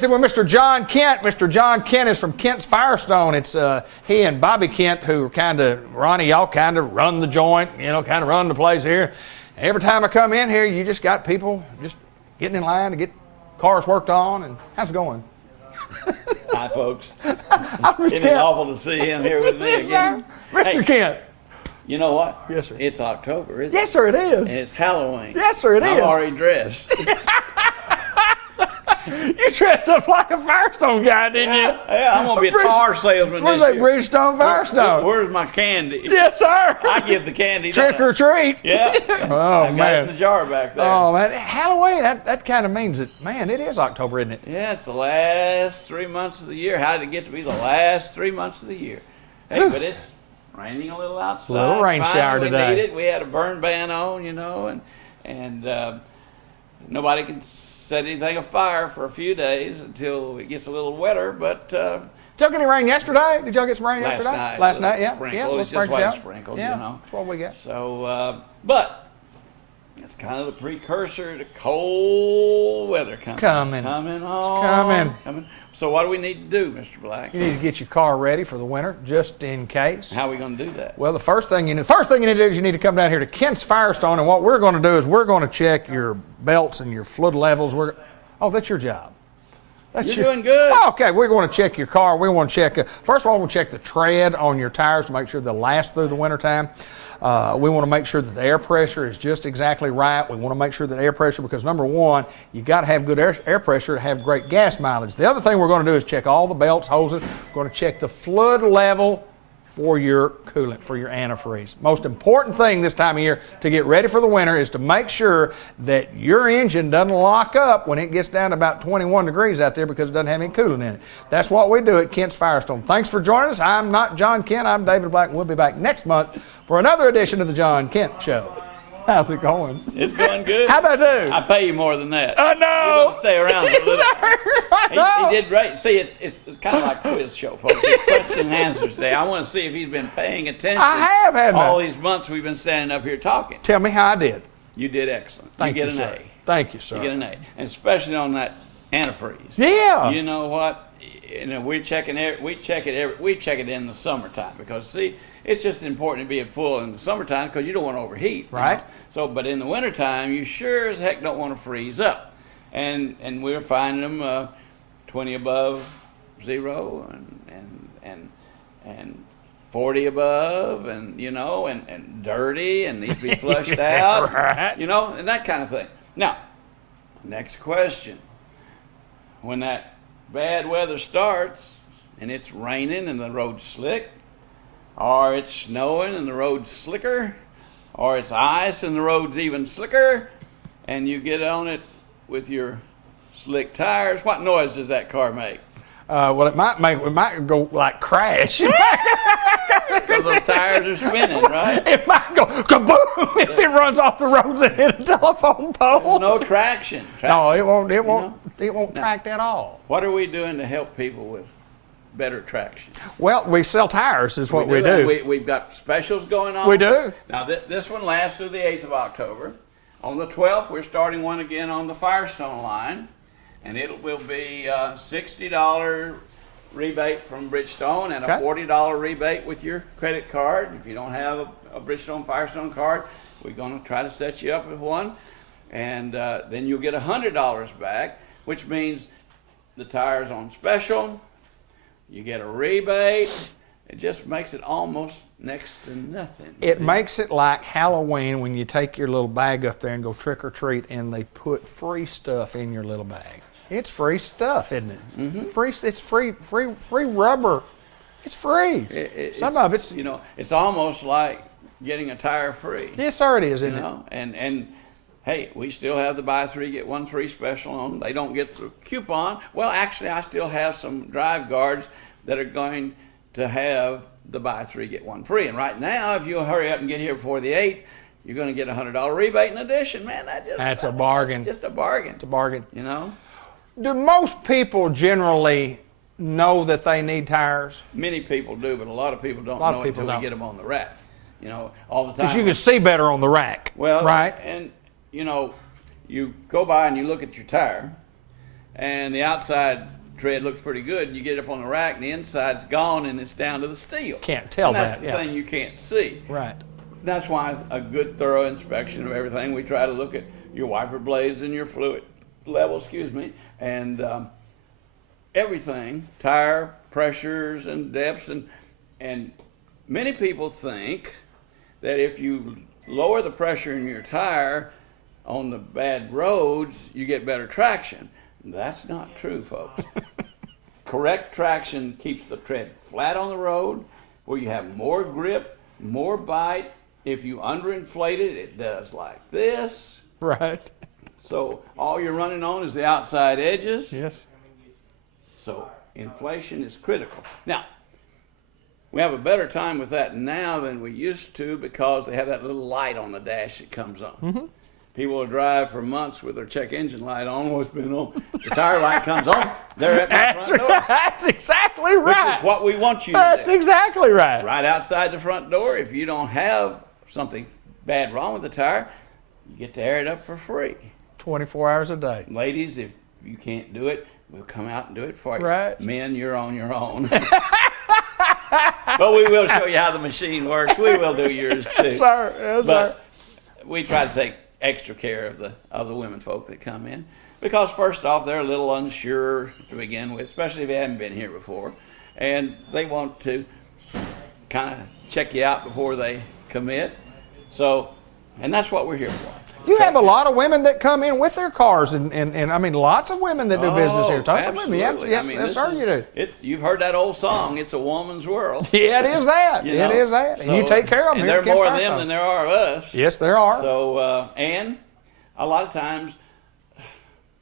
visiting with Mr. John Kent. Mr. John Kent is from Kent's Firestone. It's he and Bobby Kent who Ronnie, y'all kind of run the joint, kind of run the place here. Every time I come in here, you just got people just getting in line to get cars worked on. And how's it going? Hi, folks. Isn't it awful to see him here with me again? Mr. Kent. You know what? Yes, sir. It's October, isn't it? Yes, sir, it is. And it's Halloween. Yes, sir, it is. I'm already dressed. You dressed up like a Firestone guy, didn't you? Yeah, I'm going to be a car salesman Where's this that year. Bridgestone Firestone? Where's my candy? Yes, sir. I give the candy. Trick or treat. Yeah. Oh, I got man. it in the jar back there. Oh, man. Halloween, that kind of means that, man, it is October, isn't it? Yeah, it's the last 3 months of the year. How did it get to be the last 3 months of the year? Hey, but it's raining a little outside. A little rain shower today. We needed. We had a burn ban on, and nobody can set anything afire for a few days until it gets a little wetter. But did y'all get any rain yesterday? Did y'all get some rain yesterday? Last night, yeah. Sprinkles. Yeah, little It's just sprinkles. white sprinkles, Yeah, that's what we got. So, but it's kind of the precursor to cold weather coming. Coming. on. It's coming. So what do we need to do, Mr. Black? You need to get your car ready for the winter, just in case. How are we going to do that? Well, the first thing you need to do is you need to come down here to Kent's Firestone, and what we're going to do is we're going to check your belts and your fluid levels. Oh, that's your job. You're doing good. Oh, okay, we're going to check your car. We want to check, first of all, we'll check the tread on your tires to make sure they'll last through the wintertime. We want to make sure that the air pressure is just exactly right. We want to make sure that air pressure, because number one, you got to have good air pressure to have great gas mileage. The other thing we're going to do is check all the belts, hoses. We're going to check the fluid level for your coolant, for your antifreeze. Most important thing this time of year to get ready for the winter is to make sure that your engine doesn't lock up when it gets down to about 21 degrees out there because it doesn't have any coolant in it. That's what we do at Kent's Firestone. Thanks for joining us. I'm not John Kent. I'm David Black, and we'll be back next month for another edition of the John Kent Show. How's it going? It's going good. How'd I do? I pay you more than that. I know. You're going to stay around for a little. He did great. See, it's kind of like a quiz show, folks. It's question and answers day. I want to see if he's been paying attention. I have, haven't I? All these months we've been standing up here talking. Tell me how I did. You did excellent. Thank you, get an sir. A. Thank you, sir. You get an A, and especially on that antifreeze. Yeah. You know what? We check it in the summertime because see, it's just important to be full in the summertime because you don't want to overheat. Right. You know? So, but in the wintertime, you sure as heck don't want to freeze up, and we're finding them 20 above zero and 40 above, and dirty and needs to be flushed out, right. And that kind of thing. Now, next question: when that bad weather starts and it's raining and the road's slick, or it's snowing and the road's slicker, or it's ice and the road's even slicker, and you get on it with your slick tires, what noise does that car make? Well, it might go like crash. Because those tires are spinning, right? It might go kaboom if it runs off the roads and hit a telephone pole. There's no traction. No, it won't. It won't track at all. What are we doing to help people with better traction? Well, we sell tires, is what we do. We've got specials going on. We do. Now, this one lasts through the 8th of October. On the 12th, we're starting one again on the Firestone line, and it will be $60 rebate from Bridgestone and a $40 rebate with your credit card. If you don't have a Bridgestone Firestone card, we're going to try to set you up with one, and then you'll get $100 back, which means the tire's on special. You get a rebate. It just makes it almost next to nothing. It makes it like Halloween when you take your little bag up there and go trick or treat, and they put free stuff in your little bag. It's free stuff, isn't it? Mm-hmm. It's free rubber. It's free. Some of it's it's almost like getting a tire free. Yes, sir, it is, isn't it? And hey, we still have the buy three get one free special on them. They don't get the coupon. Well, actually, I still have some drive guards that are going to have the buy three get one free. And right now, if you'll hurry up and get here before the 8th, you're going to get a $100 rebate in addition. Man, that's a bargain. It's just a bargain. It's a bargain. Do most people generally know that they need tires? Many people do, but a lot of people don't know until we get them on the rack. All the time. Because you can see better on the rack. Well, right? And you go by and you look at your tire, and the outside tread looks pretty good. You get it up on the rack, and the inside's gone, and it's down to the steel. Can't tell and that's that, the yeah. thing you can't see. Right. That's why a good thorough inspection of everything. We try to look at your wiper blades and your fluid level, and everything, tire pressures and depths, and many people think that if you lower the pressure in your tire on the bad roads, you get better traction. That's not true, folks. Correct traction keeps the tread flat on the road, where you have more grip, more bite. If you underinflate it, it does like this. Right. So all you're running on is the outside edges. Yes. So inflation is critical. Now, we have a better time with that now than we used to, because they have that little light on the dash that comes on. Mm-hmm. People will drive for months with their check engine light on. Oh, it's been on. The tire light comes on. They're at my front door. That's exactly right. Which is what we want you to That's do. exactly right. Right outside the front door, if you don't have something bad wrong with the tire, you get to air it up for free. 24 hours a day. Ladies, if you can't do it, we'll come out and do it for you. Right. Men, you're on your own. But we will show you how the machine works. We will do yours too. Yes, sir. Yes, But we try to take extra care of the women folk that come in, because first off, they're a little unsure to begin with, especially if they haven't been here before, and they want to kind of check you out before they commit. So, and that's what we're here for. You have a lot of women that come in with their cars, and I mean, lots of women that do business here. Tons of women. Yes, absolutely. I mean, yes, sir, you do. You've heard that old song, "It's a woman's world." Yeah, it is that. You know? It is that. And So, you take care of them. And here there at are more Kent's of them Firestone. than there are of us. Yes, there are. So, and a lot of times,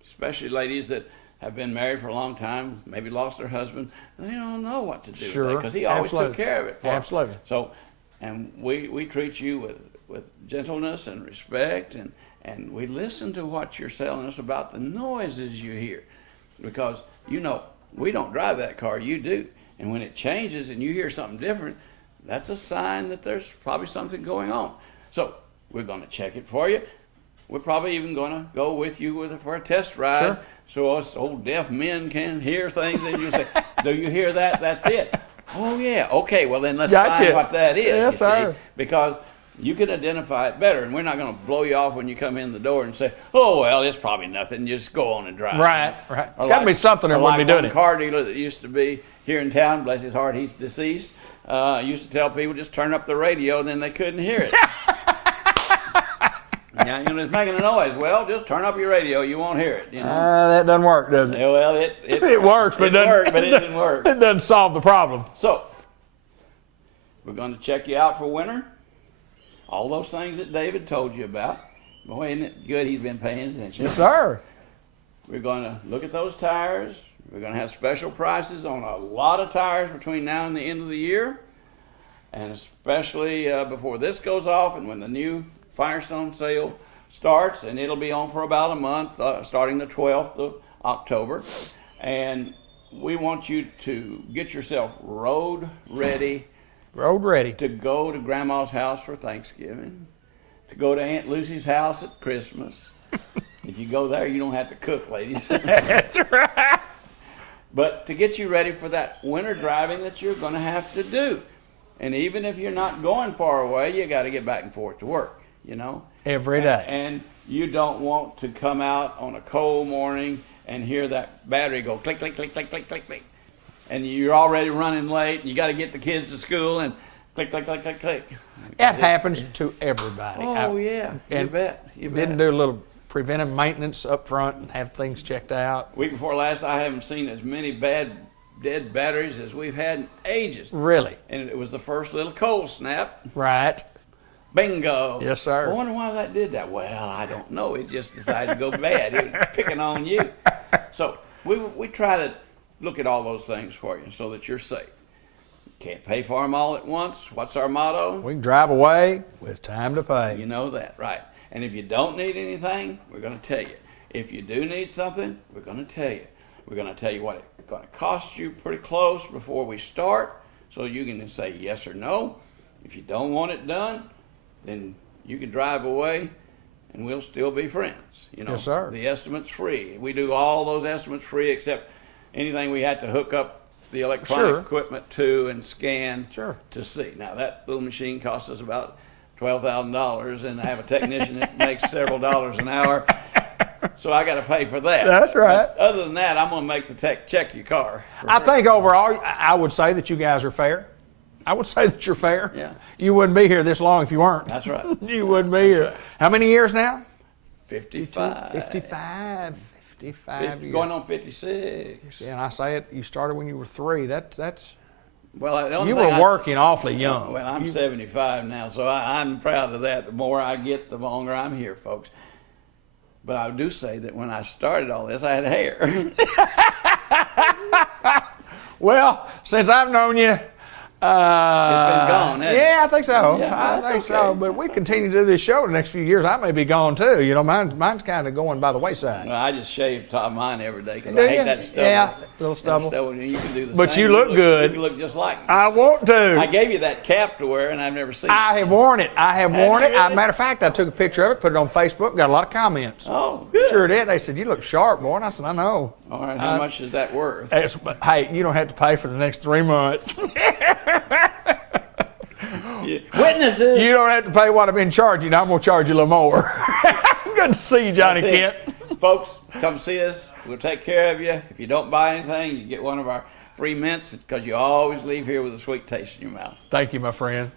especially ladies that have been married for a long time, maybe lost their husband, they don't know what to do Sure, because he always absolutely. took care of it for them. Absolutely. So, and we treat you with gentleness and respect, and we listen to what you're telling us about the noises you hear, because we don't drive that car, you do, and when it changes and you hear something different, that's a sign that there's probably something going on. So we're going to check it for you. We're probably even going to go with you for a test ride, Sure. so us old deaf men can hear things, and you say, "Do you hear that? That's it." "Oh yeah, okay. Well then let's Gotcha. find what that is." Yes, you sir. see, because you can identify it better, and we're not going to blow you off when you come in the door and say, "Oh well, it's probably nothing. Just go on and drive." Right, right. Or It's got to be something that wouldn't be doing one it. car dealer that used to be here in town, bless his heart, he's deceased. Used to tell people just turn up the radio, and then they couldn't hear it. Yeah, it's making a noise. Well, just turn up your radio, you won't hear it. That doesn't work, does it? Yeah, well, it It works, but it didn't work. It doesn't solve the problem. So, we're going to check you out for winter. All those things that David told you about. Boy, isn't it good he's been paying attention. Yes, sir. We're going to look at those tires. We're going to have special prices on a lot of tires between now and the end of the year. And especially before this goes off and when the new Firestone sale starts, and it'll be on for about a month, starting the 12th of October. And we want you to get yourself road ready. Road ready. To go to Grandma's house for Thanksgiving, to go to Aunt Lucy's house at Christmas. If you go there, you don't have to cook, ladies. That's right. But to get you ready for that winter driving that you're going to have to do. And even if you're not going far away, you got to get back and forth to work, Every day. And you don't want to come out on a cold morning and hear that battery go click, click, click, click, click, click, click. And you're already running late, and you got to get the kids to school, and click, click, click, click, click. It happens to everybody. Oh, yeah. You and bet. You Didn't bet. do a little preventive maintenance up front and have things checked out. Week before last, I haven't seen as many bad dead batteries as we've had in ages. Really? And it was the first little cold snap. Right. Bingo. Yes, sir. I wonder why that did that. Well, I don't know. It just decided to go bad. It was picking on you. So we try to look at all those things for you so that you're safe. Can't pay for them all at once. What's our motto? We can drive away with time to pay. You know that, right. And if you don't need anything, we're going to tell you. If you do need something, we're going to tell you. We're going to tell you what it's going to cost you pretty close before we start, so you can say yes or no. If you don't want it done, then you can drive away and we'll still be friends. You know, Yes, sir. The estimate's free. We do all those estimates free except anything we had to hook up the electronic Sure. equipment to and scan Sure. to see. Now that little machine costs us about $12,000, and I have a technician that makes several dollars an hour, so I got to pay for that. That's right. But other than that, I'm going to make the tech check your car. I think overall, I would say that you guys are fair. I would say that you're fair. Yeah. You wouldn't be here this long if you weren't. That's right. You wouldn't be here. right. How many years now? 55. 55 years. Going on 56. Yeah, and I say it, you started when you were 3. That's Well, the only you thing were working awfully young. Well, I'm 75 now, so I'm proud of that. The more I get, the longer I'm here, folks. But I do say that when I started all this, I had hair. Well, since I've known you, It's been gone, hasn't it? yeah, I think so. Yeah, I that's think so. okay. But we continue to do this show the next few years. I may be gone too. You know, mine's kind of going by the wayside. Well, I just shave the top of mine every day because Do I hate you? that stubble. Yeah, little stubble. You can do the But same. you look good. You look just like me. I want to. I gave you that cap to wear, and I've never seen it. I have worn it. I have Have worn you it. really? Matter of fact, I took a picture of it, put it on Facebook, got a lot of comments. Oh, good. Sure did. They said, "You look sharp, boy." And I said, "I know." All right, how much is that worth? Hey, you don't have to pay for the next 3 months. Witnesses. You don't have to pay what I've been charging. I'm going to charge you a little more. Good to see you, Johnny That's Kent. it. Folks, come see us. We'll take care of you. If you don't buy anything, you get one of our free mints because you always leave here with a sweet taste in your mouth. Thank you, my friend.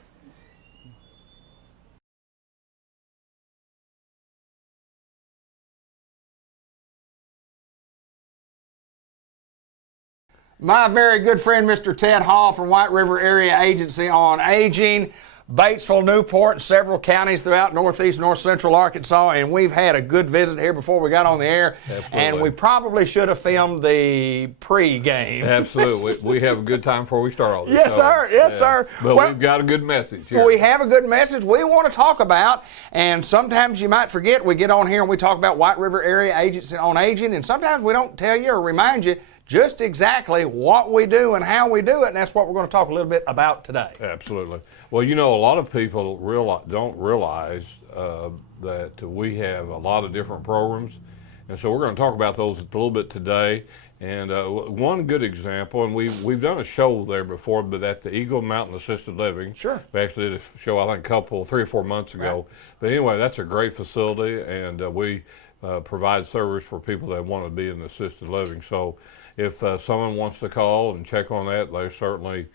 My very good friend, Mr. Ted Hall from White River Area Agency on Aging, Batesville, Newport, and several counties throughout northeast, north central Arkansas, and we've had a good visit here before we got on the air. Absolutely. And we probably should have filmed the pre-game. Absolutely. We have a good time before we start all this. Yes, sir. Yes, sir. But Well, we've got a good message here. we have a good message we want to talk about, and sometimes you might forget. We get on here and we talk about White River Area Agency on Aging, and sometimes we don't tell you or remind you just exactly what we do and how we do it, and that's what we're going to talk a little bit about today. Absolutely. Well, you know, a lot of people don't realize that we have a lot of different programs, and so we're going to talk about those a little bit today. And one good example, and we've done a show there before, but at the Eagle Mountain Assisted Living. Sure. We actually did a show, I think, 3 or 4 months ago. Right. But anyway, that's a great facility, and we provide service for people that want to be in assisted living. So if someone wants to call and check on that, they certainly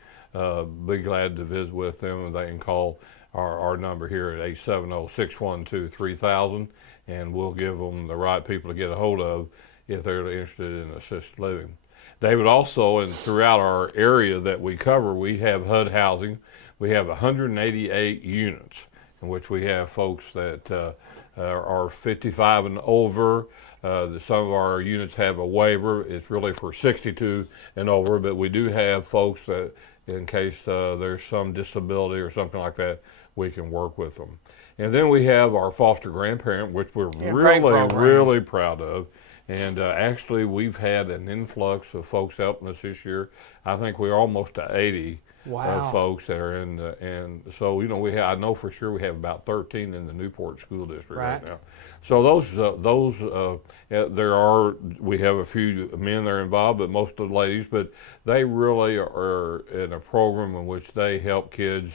be glad to visit with them, and they can call our number here at 870-612-3000, and we'll give them the right people to get a hold of if they're interested in assisted living. David, also, and throughout our area that we cover, we have HUD housing. We have 188 units in which we have folks that are 55 and over. Some of our units have a waiver. It's really for 62 and over, but we do have folks that, in case there's some disability or something like that, we can work with them. And then we have our foster grandparent, which we're great program. really proud of. And actually, we've had an influx of folks helping us this year. I think we're almost to 80 Wow. folks that are in the, and so, you know, I know for sure we have about 13 in the Newport School District right now. So we have a few men that are involved, but most of the ladies, but they really are in a program in which they help kids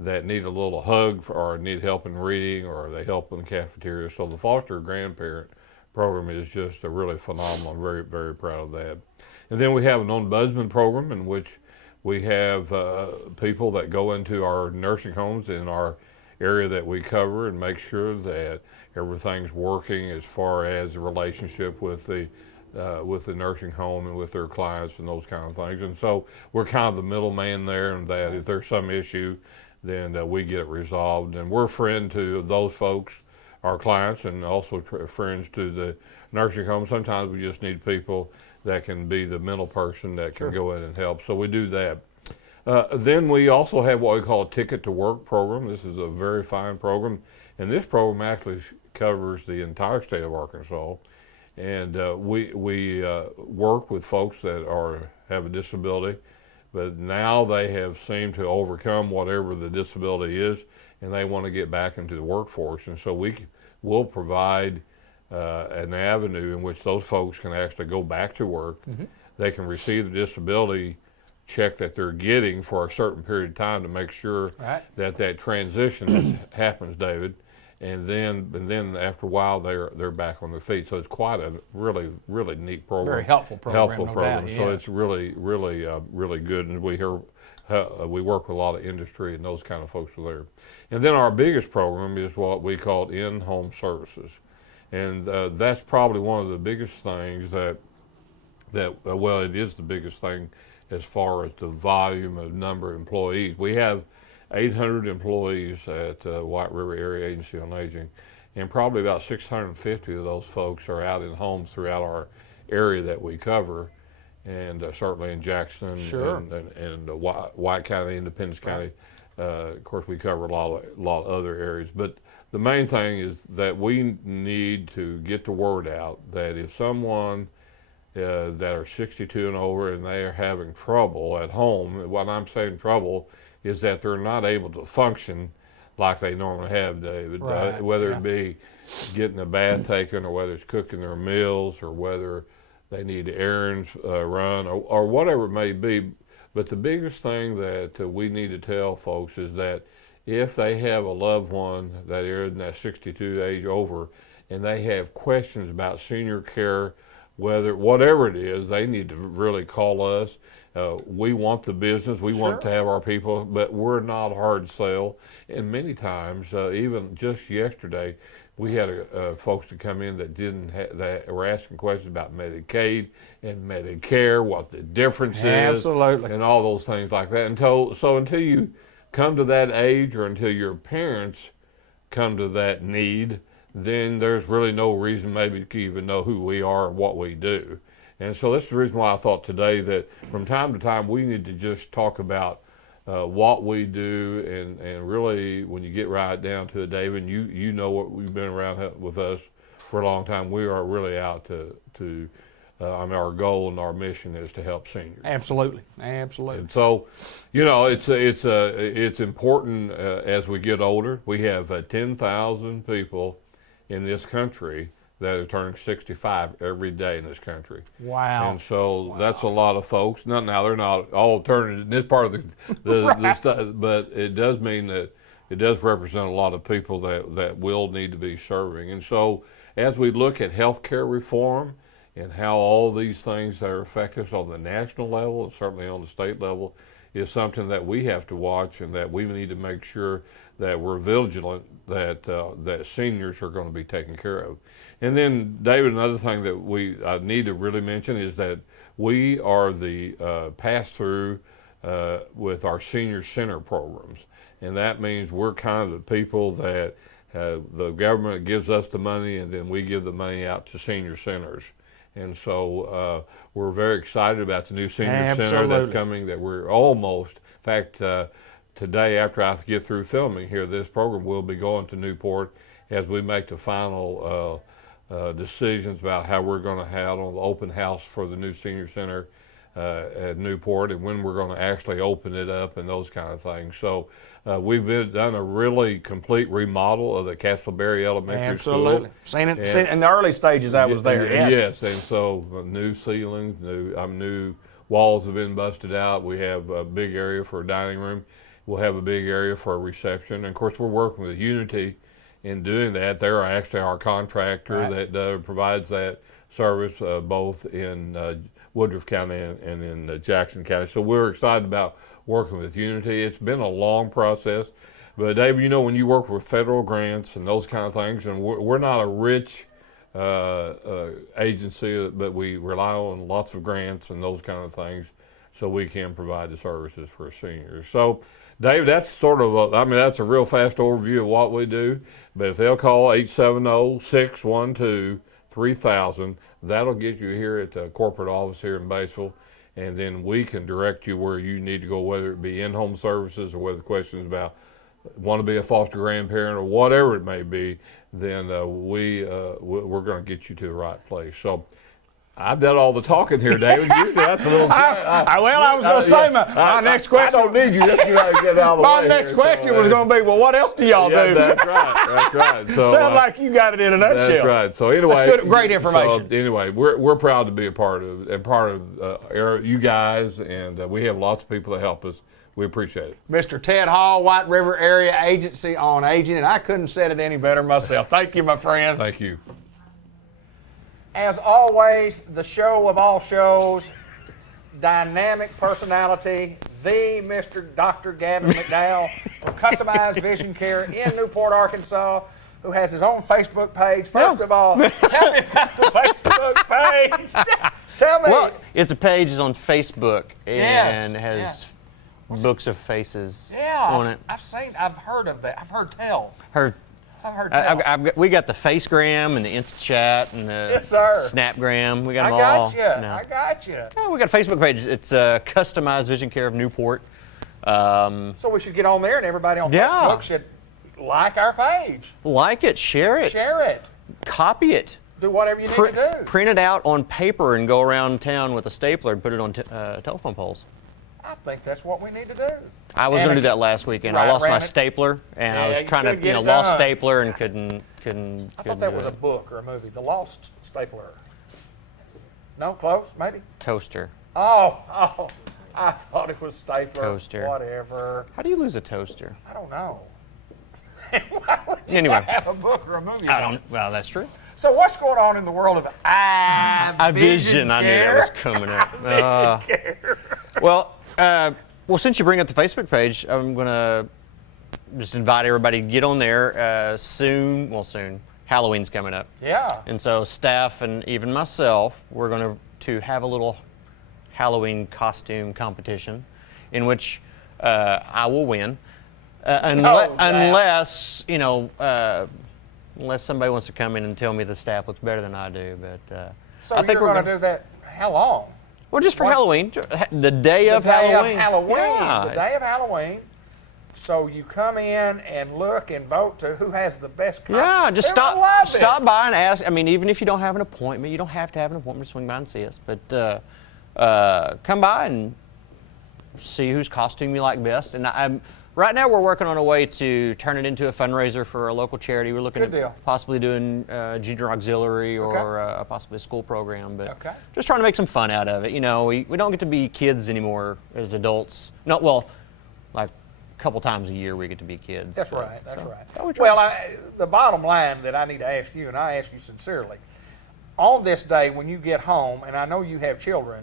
that need a little hug or need help in reading, or they help in the cafeteria. So the foster grandparent program is just a really phenomenal. I'm very, very proud of that. And then we have an ombudsman program in which we have people that go into our nursing homes in our area that we cover and make sure that everything's working as far as the relationship with the nursing home and with their clients and those kind of things. And so we're kind of the middleman there, and that if there's some issue, then we get it resolved. And we're a friend to those folks, our clients, and also friends to the nursing home. Sometimes we just need people that can be the mental person that can go in and help. So we do that. Then we also have what we call a Ticket to Work program. This is a very fine program. And this program actually covers the entire state of Arkansas. And we work with folks that have a disability, but now they have seemed to overcome whatever the disability is, and they want to get back into the workforce. And so will provide an avenue in which those folks can actually go back to work. They can receive the disability check that they're getting for a certain period of time to make sure that transition happens, David. And then after a while they're back on their feet. So it's quite a really neat program. Very helpful program. No doubt, yeah. So it's really good. And we work with a lot of industry and those kind of folks are there. And then our biggest program is what we call in-home services, and that's probably one of the biggest things that it is the biggest thing as far as the volume of number of employees. We have 800 employees at White River Area Agency on Aging, and probably about 650 of those folks are out in homes throughout our area that we cover, and certainly in Jackson and White County, Independence County. Of course, we cover a lot of other areas, but the main thing is that we need to get the word out that if someone that are 62 and over and they are having trouble at home, what I'm saying trouble is that they're not able to function like they normally have, David, whether it be getting a bath taken or whether it's cooking their meals or whether they need errands run or whatever it may be. But the biggest thing that we need to tell folks is that if they have a loved one that is in that 62 age over and they have questions about senior care, whatever it is, they need to really call us. We want the business, we want to have our people, but we're not hard sell. And many times, even just yesterday, we had folks to come in that were asking questions about Medicaid and Medicare, what the difference is, and all those things like that. Until you come to that age, or until your parents come to that need, then there's really no reason maybe to even know who we are and what we do. And so that's the reason why I thought today that from time to time we need to just talk about what we do, and really when you get right down to it, David, you know what we've been around with us for a long time. We are really out to our goal and our mission is to help seniors. Absolutely. And so, it's important as we get older. We have 10,000 people in this country that are turning 65 every day in this country. Wow. And so that's a lot of folks. Now they're not all turning in this part of the stuff, but it does mean that it does represent a lot of people that will need to be serving. And so as we look at healthcare reform and how all these things that affect us on the national level and certainly on the state level is something that we have to watch, and that we need to make sure that we're vigilant that seniors are going to be taken care of. And then, David, another thing that I need to really mention is that we are the pass-through with our senior center programs. And that means we're kind of the people that the government gives us the money, and then we give the money out to senior centers. And so we're very excited about the new senior center that's coming, that we're almost, in fact, today after I get through filming here this program, we'll be going to Newport as we make the final decisions about how we're going to have on the open house for the new senior center at Newport, and when we're going to actually open it up and those kind of things. So we've done a really complete remodel of the Castleberry Elementary School. Seen it in the early stages. I was there. Yes, and so new ceilings, new walls have been busted out. We have a big area for a dining room. We'll have a big area for a reception. And of course, we're working with Unity in doing that. They're actually our contractor that provides that service both in Woodruff County and in Jackson County. So we're excited about working with Unity. It's been a long process, but Dave, when you work with federal grants and those kind of things, and we're not a rich agency, but we rely on lots of grants and those kind of things so we can provide the services for seniors. So Dave, that's sort of that's a real fast overview of what we do, but if they'll call 870-612-3000, that'll get you here at the corporate office here in Batesville, and then we can direct you where you need to go, whether it be in-home services or whether questions about want to be a foster grandparent or whatever it may be, then we're going to get you to the right place. So I've done all the talking here, David. Usually that's a little. I was going to say my next question. I don't need you. Just get out of the way. My next question was going to be, well, what else do y'all do? That's right. That's right. So, Sounds like you got it in a nutshell. That's right. So anyway, that's good, great information. So anyway, we're proud to be a part of you guys, and we have lots of people that help us. We appreciate it. Mr. Ted Hall, White River Area Agency on Aging, and I couldn't said it any better myself. Thank you, my friend. Thank you. As always, the show of all shows, dynamic personality, the Mr. Dr. Gavin McDowell from Customized Vision Care in Newport, Arkansas, who has his own Facebook page. First of all, tell me about the Facebook page. Tell me. Well, it's a page on Facebook and has books of faces on it. I've heard of that. I've heard tell. We got the Facegram and the Instachat and the Snapgram. We got them all. I got you. Yeah, we got a Facebook page. It's Customized Vision Care of Newport. So we should get on there, and everybody on Facebook should like our page. Like it, share it. Share it. Copy it. Do whatever you need to do. Print it out on paper and go around town with a stapler and put it on telephone poles. I think that's what we need to do. I was going to do that last weekend. I lost my stapler, and I was trying to, lost stapler and couldn't. I thought that was a book or a movie. The Lost Stapler. No, close, maybe. Toaster. Oh, I thought it was stapler. Toaster. Whatever. How do you lose a toaster? I don't know. Anyway, have a book or a movie. Well, that's true. So what's going on in the world of Vision? I knew that was coming up. Well, since you bring up the Facebook page, I'm going to just invite everybody to get on there soon. Halloween's coming up. Yeah. And so staff and even myself, we're going to have a little Halloween costume competition in which I will win. Unless somebody wants to come in and tell me the staff looks better than I do. But so I think we're going to do that. How long? Well, just for Halloween, the day of Halloween. Yeah, the day of Halloween. So you come in and look and vote to who has the best costume. Yeah, just stop by and ask. I mean, even if you don't have an appointment, you don't have to have an appointment to swing by and see us. But come by and see whose costume you like best. And right now we're working on a way to turn it into a fundraiser for a local charity. We're looking at possibly doing junior auxiliary or possibly a school program, but just trying to make some fun out of it. You know, we don't get to be kids anymore as adults. Like a couple times a year we get to be kids. That's right. Well, the bottom line that I need to ask you, and I ask you sincerely, on this day when you get home, and I know you have children,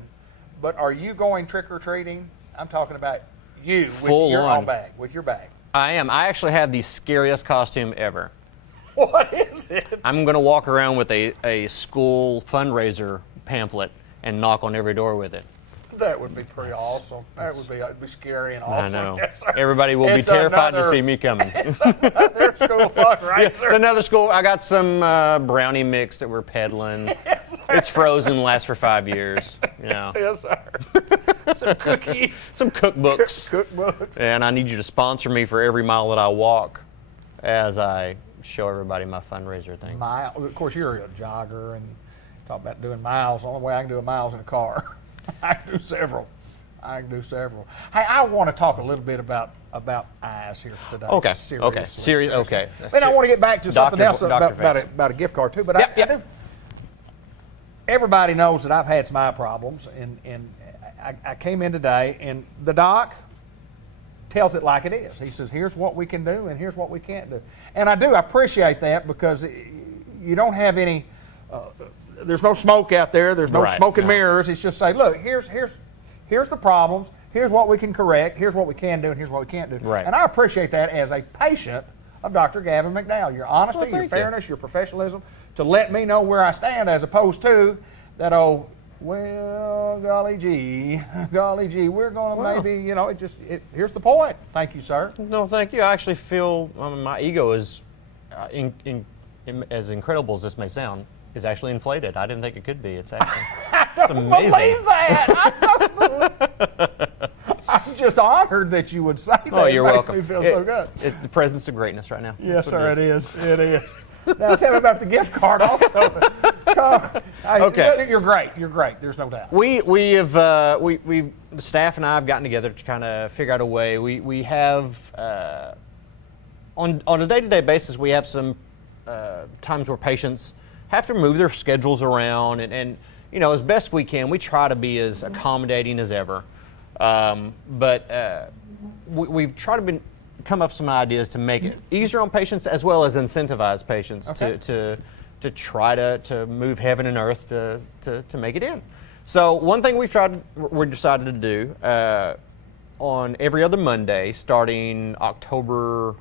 but are you going trick-or-treating? I'm talking about you with your own bag, with your bag. I am. I actually have the scariest costume ever. What is it? I'm going to walk around with a school fundraiser pamphlet and knock on every door with it. That would be pretty awesome. It'd be scary and awesome. I know. Yes, everybody will be terrified to see me coming. It's another school fundraiser. Yeah, it's another school. I got some brownie mix that we're peddling. Yes, it's frozen, lasts for 5 years. You know. Yes, sir. Some cookies. Some cookbooks. Cookbooks. And I need you to sponsor me for every mile that I walk as I show everybody my fundraiser thing. Of course, you're a jogger and talk about doing miles. The only way I can do miles in a car. I can do several. Hey, I want to talk a little bit about eyes here today. Okay. Seriously. Okay. And I want to get back to something else about a gift card too. But I do. Everybody knows that I've had some eye problems, and I came in today, and the doc tells it like it is. He says, "Here's what we can do, and here's what we can't do." And I do appreciate that because you don't have any. There's no smoke out there. There's no smoke and mirrors. It's just say, look, here's the problems. Here's what we can correct. Here's what we can do, and here's what we can't do. Right. And I appreciate that as a patient of Dr. Gavin McDowell. Your honesty, your fairness, your professionalism to let me know where I stand, as opposed to that old, well, golly gee, we're going to maybe, here's the point. Thank you, sir. No, thank you. I actually feel my ego is, as incredible as this may sound, is actually inflated. I didn't think it could be. It's actually it's amazing. Believe that. I'm just honored that you would say that. Oh, you're welcome. It makes me feel so good. It's the presence of greatness right now. Yes, sir, it is. Now tell me about the gift card also. Okay. You're great. You're great. There's no doubt. The staff and I have gotten together to kind of figure out a way. We have on a day-to-day basis, we have some times where patients have to move their schedules around, and you know, as best we can, we try to be as accommodating as ever. But we've tried to come up with some ideas to make it easier on patients as well as incentivize patients to try to move heaven and earth to make it in. So one thing we decided to do on every other Monday starting October.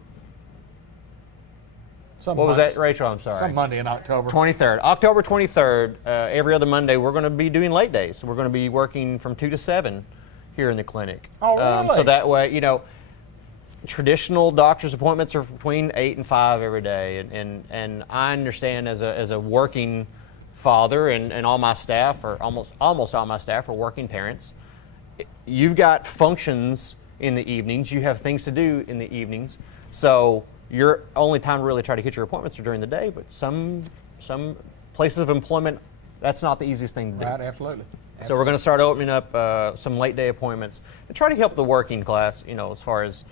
What was that, Rachel? I'm sorry. Some Monday in October. 23rd. October 23rd, every other Monday, we're going to be doing late days. We're going to be working from 2 to 7 here in the clinic. Oh, really? So that way, you know, traditional doctor's appointments are between 8 and 5 every day. And I understand as a working father, and all my staff, or almost all my staff, are working parents. You've got functions in the evenings. You have things to do in the evenings. So your only time to really try to get your appointments are during the day, but some places of employment, that's not the easiest thing to do. Right, absolutely. So we're going to start opening up some late day appointments and try to help the working class, you know, as far as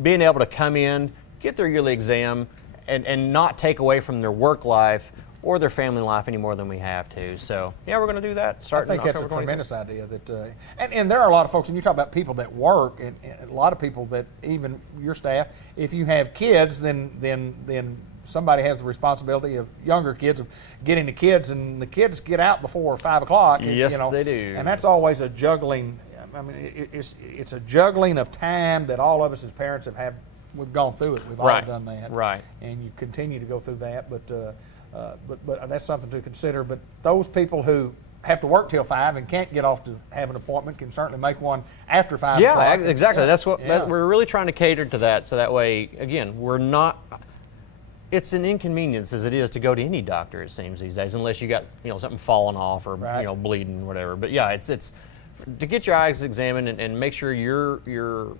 being able to come in, get their yearly exam, and not take away from their work life or their family life any more than we have to. So yeah, we're going to do that starting I think that's October a 23rd. tremendous idea. That and there are a lot of folks, and you talk about people that work, and a lot of people that even your staff. If you have kids, then somebody has the responsibility of younger kids, of getting the kids, and the kids get out before 5 o'clock. Yes, you know, they do. And that's always a juggling. I mean, it's a juggling of time that all of us as parents have had. We've gone through it. We've all Right. done that. Right. And you continue to go through that, but that's something to consider. But those people who have to work till 5 and can't get off to have an appointment can certainly make one after 5 Yeah, o'clock. exactly. Yeah. That's what Yeah. we're really trying to cater to that. So that way, again, we're not. It's an inconvenience as it is to go to any doctor. It seems these days, unless you got something falling off or Right. bleeding, whatever. But yeah, it's to get your eyes examined and make sure you're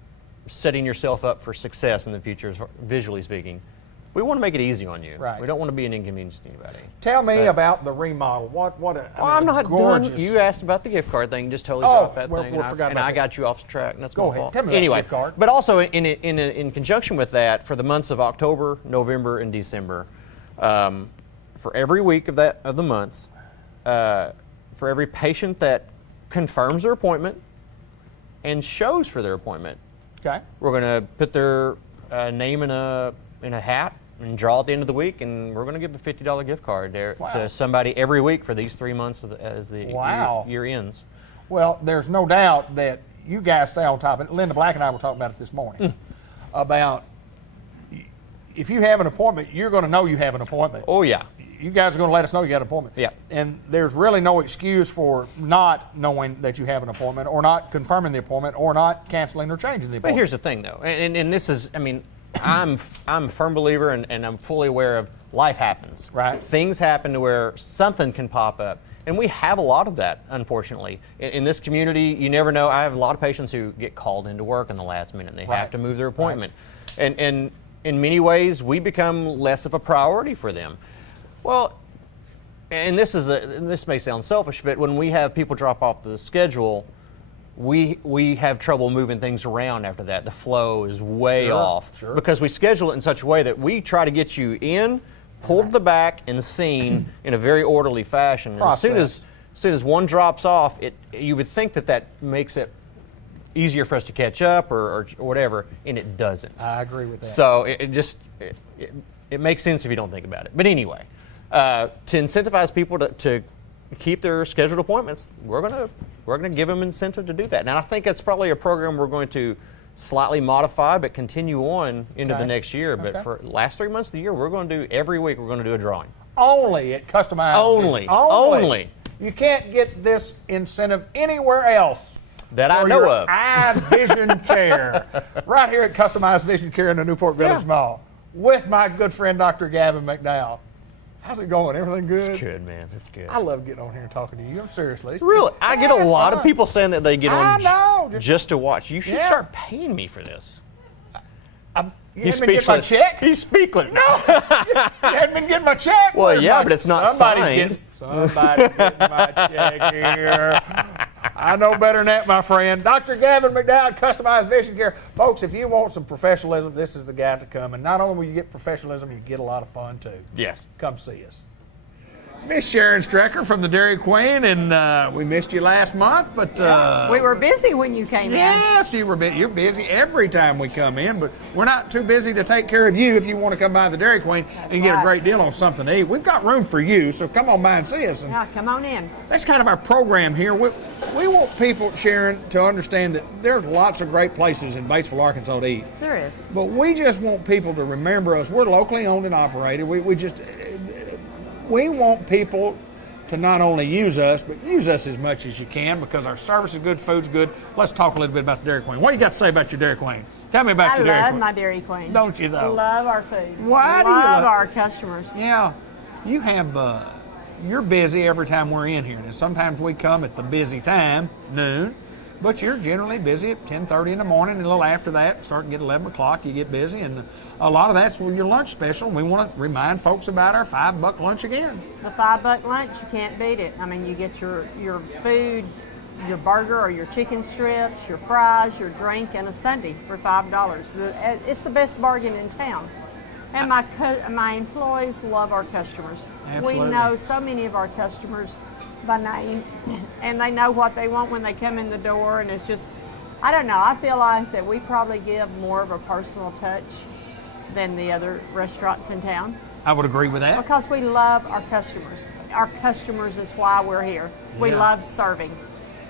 setting yourself up for success in the future, visually speaking. We want to make it easy on you. Right. We don't want to be an inconvenience to anybody. Tell me about the remodel. I'm not gorgeous. done. You asked about the gift card thing. Just totally Oh, dropped that we thing. forgot about I that. got you off the track. And that's Go my ahead. fault. Tell me about the anyway, gift card. But also in conjunction with that, for the months of October, November, and December, for every week of the months, for every patient that confirms their appointment and shows for their appointment, Okay. we're going to put their name in a hat and draw at the end of the week, and we're going to give a $50 gift card there Wow. to somebody every week for these 3 months as the Wow. year ends. Well, there's no doubt that you guys stay on top of it. Linda Black and I were talking about it this morning about if you have an appointment, you're going to know you have an appointment. Oh yeah, You guys are going to let us know you got an appointment. Yeah. And there's really no excuse for not knowing that you have an appointment, or not confirming the appointment, or not canceling or changing the but appointment. here's the thing though, and this is, I mean, I'm a firm believer, and I'm fully aware of life happens. Right. Things happen to where something can pop up. And we have a lot of that, unfortunately. In this community, you never know. I have a lot of patients who get called into work in the last minute, and they Right. have to move their appointment. And in many ways, we become less of a priority for them. Well, and this may sound selfish, but when we have people drop off the schedule, we have trouble moving things around after that. The flow is way Sure, off sure. because we schedule it in such a way that we try to get you in, pulled to the back, and seen in a very orderly fashion. And as soon as one drops off, you would think that makes it easier for us to catch up or whatever, and it doesn't. I agree with that. So it makes sense if you don't think about it. But anyway, to incentivize people to keep their scheduled appointments, we're gonna give them incentive to do that. Now I think that's probably a program we're going to slightly modify, but continue on into the Okay. next year. But Okay. for the last 3 months of the year, we're going to do every week. We're going to do a drawing. Only at Customized Only. Vision. Only. You can't get this incentive anywhere else. That I for know your of. Eye Vision Care. Right here at Customized Vision Care in the Newport Village Yeah. Mall with my good friend Dr. Gavin McDowell. How's it going? Everything good? It's good, man. It's good. I love getting on here and talking to you. I'm seriously. It's Really, good. I get a Yeah, it's lot of fun. people saying that they get I on know, just to watch. You should Yeah. start paying me for this. You He's hadn't been getting my speechless. check? He's speechless. No, you hadn't been getting my check. Well, Where's yeah, my- but it's not somebody's signed. Somebody's getting my check here. I know better than that, my friend. Dr. Gavin McDowd, Customized Vision Care. Folks, if you want some professionalism, this is the guy to come. And not only will you get professionalism, you get a lot of fun, too. Yes. Come see us. Miss Sharon Strecker from the Dairy Queen, and we missed you last month, but We were busy when you came in. yes, you're busy every time we come in, but we're not too busy to take care of you if you want to come by the Dairy Queen and get a right. great deal on something to eat. We've got room for you, so come on by and see us. And Yeah, come on in. that's kind of our program here. We want people, Sharon, to understand that there's lots of great places in Batesville, Arkansas to eat. There is. But we just want people to remember us. We're locally owned and operated. We want people to not only use us, but use us as much as you can because our service is good, food's good. Let's talk a little bit about the Dairy Queen. What do you got to say about your Dairy Queen? Tell me about I your Dairy love Queen. my Dairy Queen. Don't you, though? Love our food. Why do you love love- our customers. Yeah, you have, you're busy every time we're in here. And sometimes we come at the busy time, noon, but you're generally busy at 10:30 in the morning, and a little after that, starting to get 11 o'clock, you get busy, and a lot of that's with your lunch special. We want to remind folks about our $5 lunch again. The $5 lunch, you can't beat it. I mean, you get your food, your burger or your chicken strips, your fries, your drink, and a sundae for $5. It's the best bargain in town. And my employees love our customers. Absolutely. We know so many of our customers by name, and they know what they want when they come in the door, and it's just, I don't know, I feel like that we probably give more of a personal touch than the other restaurants in town I would agree with that. because we love our customers. Our customers is why we're here. We Yeah. love serving.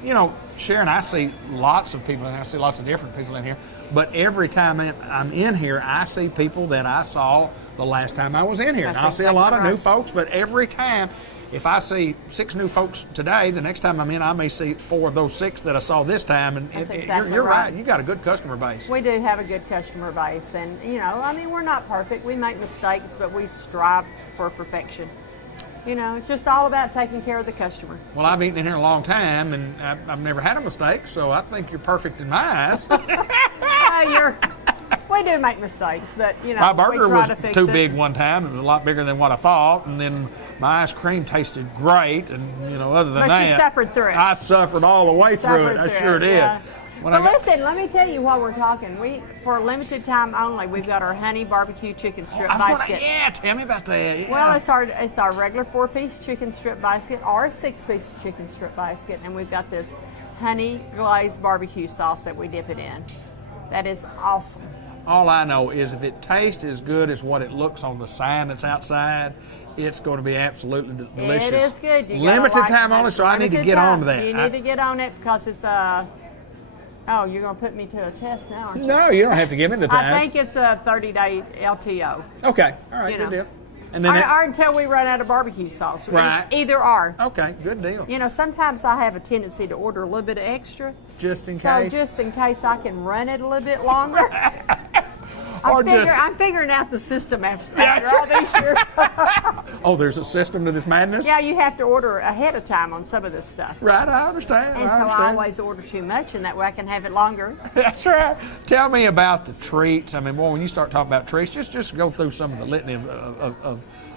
You know, Sharon, I see lots of people in here. I see lots of different people in here. But every time I'm in here, I see people that I saw the last time I was in here. That's And I see a lot of exactly new right. folks, but every time, if I see 6 new folks today, the next time I'm in, I may see 4 of those 6 that I saw this time. And That's exactly you're right. right. You got a good customer base. We do have a good customer base, and I mean, we're not perfect. We make mistakes, but we strive for perfection. It's just all about taking care of the customer. Well, I've eaten in here a long time, and I've never had a mistake, so I think you're perfect in my eyes. We do make mistakes, but My burger we try was to fix too it. big one time. It was a lot bigger than what I thought, and then my ice cream tasted great. And other than But that, you suffered through it. I suffered all the way through it. I sure did. Yeah. When I But got- listen, let me tell you while we're talking. For a limited time only, we've got our honey barbecue chicken strip basket. Tell me about that. Yeah. Well, it's our regular 4-piece chicken strip basket or a 6-piece chicken strip basket, and we've got this honey glazed barbecue sauce that we dip it in. That is awesome. All I know is if it tastes as good as what it looks on the sign that's outside, it's going to be absolutely delicious. It is good. You gotta Limited like time that. only, so I need to Limited get time. on to that. You need to get on it because it's oh, you're going to put me to a test now, aren't you? No, you don't have to give me the time. I think it's a 30-day LTO. Okay, all right, You good know. deal. And then Or until we run out of barbecue sauce. Right. Either or. okay, good deal. Sometimes I have a tendency to order a little bit of extra. Just in So case. just in case I can run it a little bit longer. Or just- I'm figuring out the system after Yeah, all these years. Oh, there's a system to this madness? Yeah, you have to order ahead of time on some of this stuff. Right, I understand. And so I understand. always order too much, and that way I can have it longer. That's right. Tell me about the treats. I mean, boy, when you start talking about treats, just go through some of the litany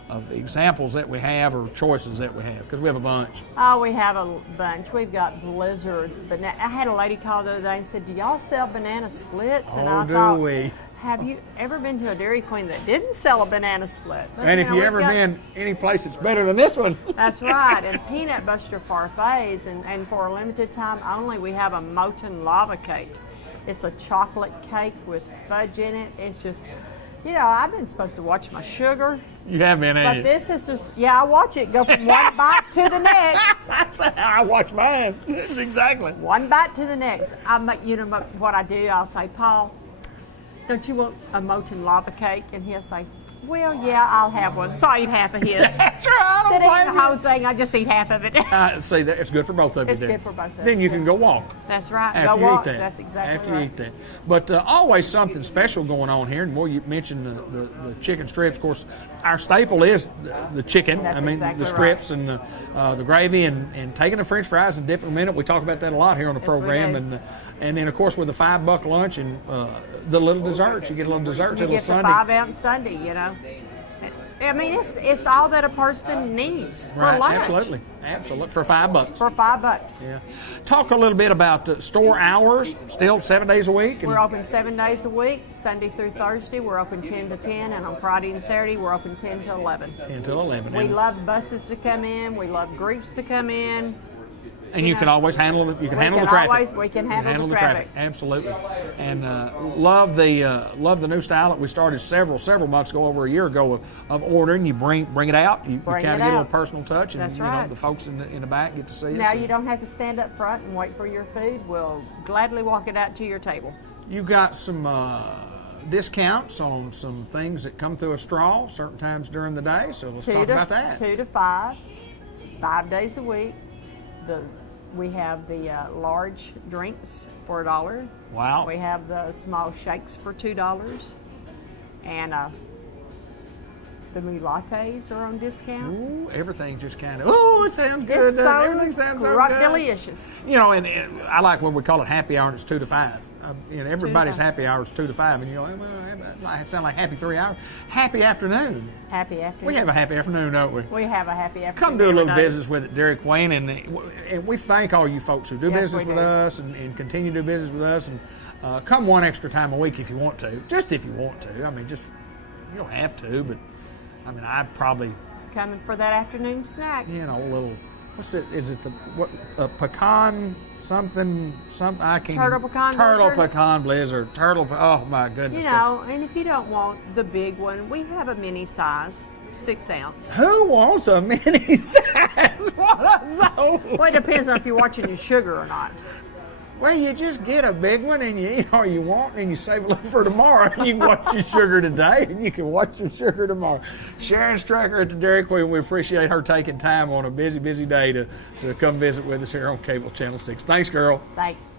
of examples that we have or choices that we have, because we have a bunch. Oh, we have a bunch. We've got blizzards. I had a lady call the other day and said, "Do y'all sell banana splits?" And I do thought, we? have you ever been to a Dairy Queen that didn't sell a banana split? But, And if you we've ever got- been any place that's better than this one. That's right, and peanut butter parfaits, and for a limited time only, we have a molten lava cake. It's a chocolate cake with fudge in it. It's just, I've been supposed to watch my sugar, You have been, but ain't you? this is just, I watch it go from one bite to the next. That's how I watch mine. Exactly. One bite to the next. What I do, I'll say, "Paul, don't you want a molten lava cake?" And he'll say, Well, yeah, I'll have one. So I eat half of his. That's right. Instead of I eating don't the whole blame you. thing, I just eat half of it. See, that it's good for both of you. It's then. good for both of us, Then you yeah. can go walk. That's right. After Go you walk. eat that. That's exactly After right. you eat that. But always something special going on here. And more you mentioned the chicken strips. Of course, our staple is the chicken. That's I mean, exactly the strips and the gravy and taking the French fries and dipping them in it. We talk about that a lot here on the Yes, we program. do. And then of course with the $5 lunch and the little desserts, you get a little dessert, You a little get the Sunday. 5-ounce Sunday, you know. I mean, it's all that a person needs for Right, lunch. absolutely, for $5. For $5. Yeah. Talk a little bit about store hours. Still 7 days a week. And We're open 7 days a week, Sunday through Thursday. We're open 10 to 10, and on Friday and Saturday, we're open 10 to 11. 10 till 11. We And- love buses to come in. We love groups to come in. And you can always handle the handle the can traffic. always- we can handle the traffic. Absolutely. And love the new style that we started several months ago, over a year ago, of ordering. You bring it out. You Bring kind it of get a little out. personal touch, and That's you know right. the folks in the back get to see Now us. you don't have to stand up front and wait for your food. We'll gladly walk it out to your table. You got some discounts on some things that come through a straw certain times during the day. So let's talk about that. 2 to 5, 5 days a week. We have the large drinks for $1. Wow. We have the small shakes for $2, and the new lattes are on discount. Ooh, everything just kind of, it sounds good. It's doesn't it? Everything so sounds so rock good. delicious. You know, and I like when we call it happy hour and it's 2 to 5. Everybody's 5. happy hour is 2 to 5, and you go, it sounds like happy 3 hours. Happy afternoon. Happy afternoon. We have a happy afternoon, don't we? We have a happy afternoon. Come do a little every day. business with it, Dairy Queen, and we thank all you folks who do Yes, business we with do. us and continue to do business with us. And come one extra time a week if you want to, just if you want to. I mean, just you don't have to, but I mean, I'd probably, Coming for that afternoon snack. a little. What's it? Is it pecan something? I can't. Turtle pecan Turtle blizzard? pecan blizzard. Oh my goodness. You know, and if you don't want the big one, we have a mini size, 6 ounce. Who wants a mini size? What of those? Well, it depends on if you're watching your sugar or not. Well, you just get a big one and you eat all you want and you save a little for tomorrow. You can watch your sugar today and you can watch your sugar tomorrow. Sharon Strucker at the Dairy Queen, we appreciate her taking time on a busy day to come visit with us here on Cable Channel 6. Thanks, girl. Thanks.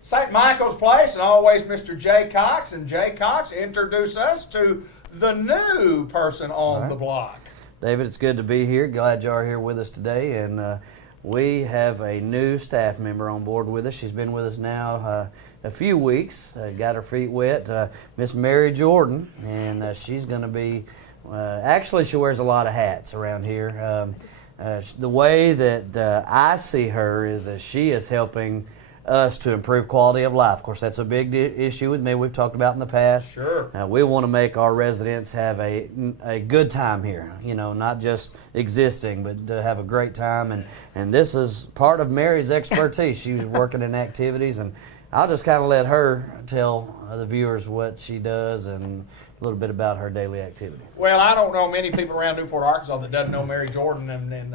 St. Michael's Place, and always Mr. Jay Cox. And Jay Cox, introduce us to the new person on the block. David, it's good to be here. Glad you are here with us today. And we have a new staff member on board with us. She's been with us now a few weeks, got her feet wet. Miss Mary Jordan, and she's going to be, actually she wears a lot of hats around here. The way that I see her is that she is helping us to improve quality of life. Of course, that's a big issue with me. We've talked about in the past. Sure. We want to make our residents have a good time here. Not just existing, but to have a great time. And this is part of Mary's expertise. She was working in activities, and I'll just kind of let her tell the viewers what she does and a little bit about her daily activity. Well, I don't know many people around Newport, Arkansas that doesn't know Mary Jordan and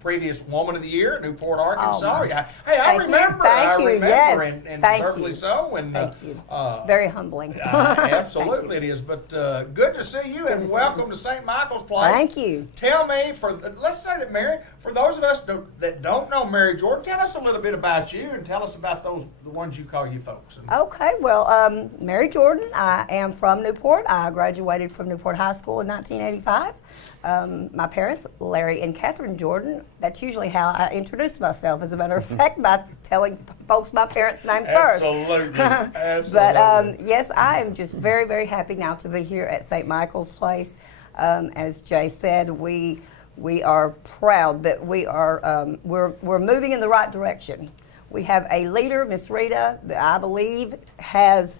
previous Woman of the Year at Newport, Arkansas. I Thank you. remember. Thank you. Yes. And Thank certainly you. so. And, Thank you. Very humbling. absolutely it is. But good to see you, and welcome to St. Michael's Place. Thank you. Tell me, let's say that Mary, for those of us that don't know Mary Jordan, tell us a little bit about you and tell us about the ones you call you folks. Okay, well, Mary Jordan, I am from Newport. I graduated from Newport High School in 1985. My parents, Larry and Catherine Jordan, that's usually how I introduce myself, as a matter of fact, by telling folks my parents' name first. Absolutely. Absolutely. But yes, I am just very, very happy now to be here at St. Michael's Place. As Jay said, we are proud that we're moving in the right direction. We have a leader, Miss Rita, that I believe has,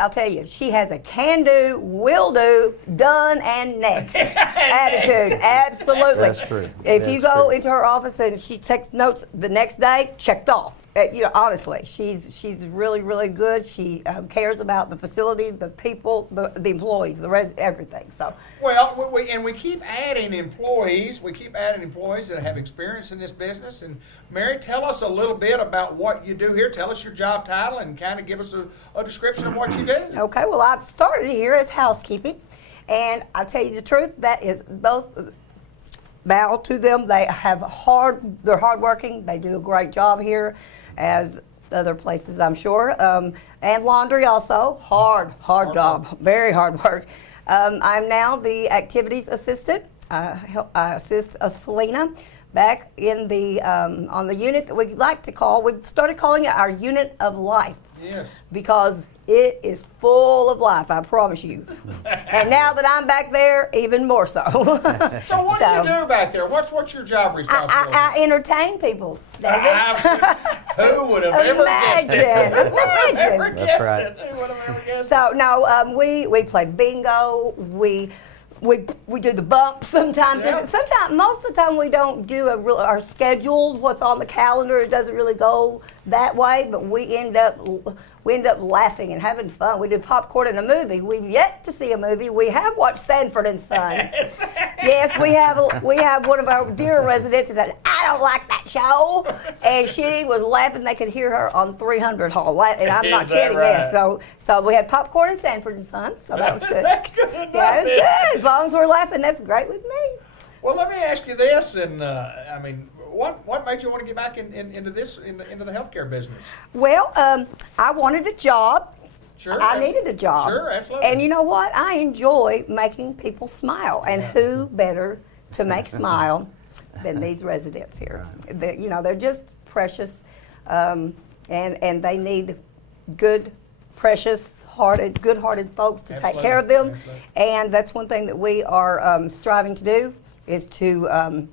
I'll tell you, she has a can-do, will-do, done, and next attitude. Absolutely. That's true. If you That's go true. into her office and she takes notes the next day, checked off. honestly, she's really, really good. She cares about the facility, the people, the employees, everything. So. Well, we keep adding employees. We keep adding employees that have experience in this business. And Mary, tell us a little bit about what you do here. Tell us your job title and kind of give us a description of what you do. Okay. Well, I started here as housekeeping, and I'll tell you the truth. That is both. Bow to them. They're hardworking. They do a great job here, as other places, I'm sure. And laundry also. Hard job. Very hard work. I'm now the activities assistant. I assist Selena back in the on the unit that we like to call. We started calling it our unit of life. Yes. Because it is full of life, I promise you. And now that I'm back there, even more so. So what do you do back there? What's your job responsibility? I entertain people, David. Who would have ever guessed it? Imagine. That's right. Who would have ever guessed So no, we play bingo. We do the bumps sometimes. Yep. Sometimes, most of the time, we don't do our scheduled. What's on the calendar? It doesn't really go that way. But we end up laughing and having fun. We do popcorn in a movie. We've yet to see a movie. We have watched Sanford and Son. Yes, we have one of our dear residents that said, I don't like that show, and she was laughing. They could hear her on 300 Hall, and I'm not Is that kidding. right? Yes. So we had popcorn and Sanford and Son. So that was good. That's good. Yeah, it was good. As long as we're laughing, that's great with me. Well, let me ask you this, and I mean, what made you want to get back into the healthcare business? Well, I wanted a job. Sure. I needed a job. Sure, absolutely. And you know what? I enjoy making people smile. And who better to make smile than these residents here? They're just precious, and they need good, precious, good-hearted folks to take care of them. Absolutely. And that's one thing that we are striving to do, is to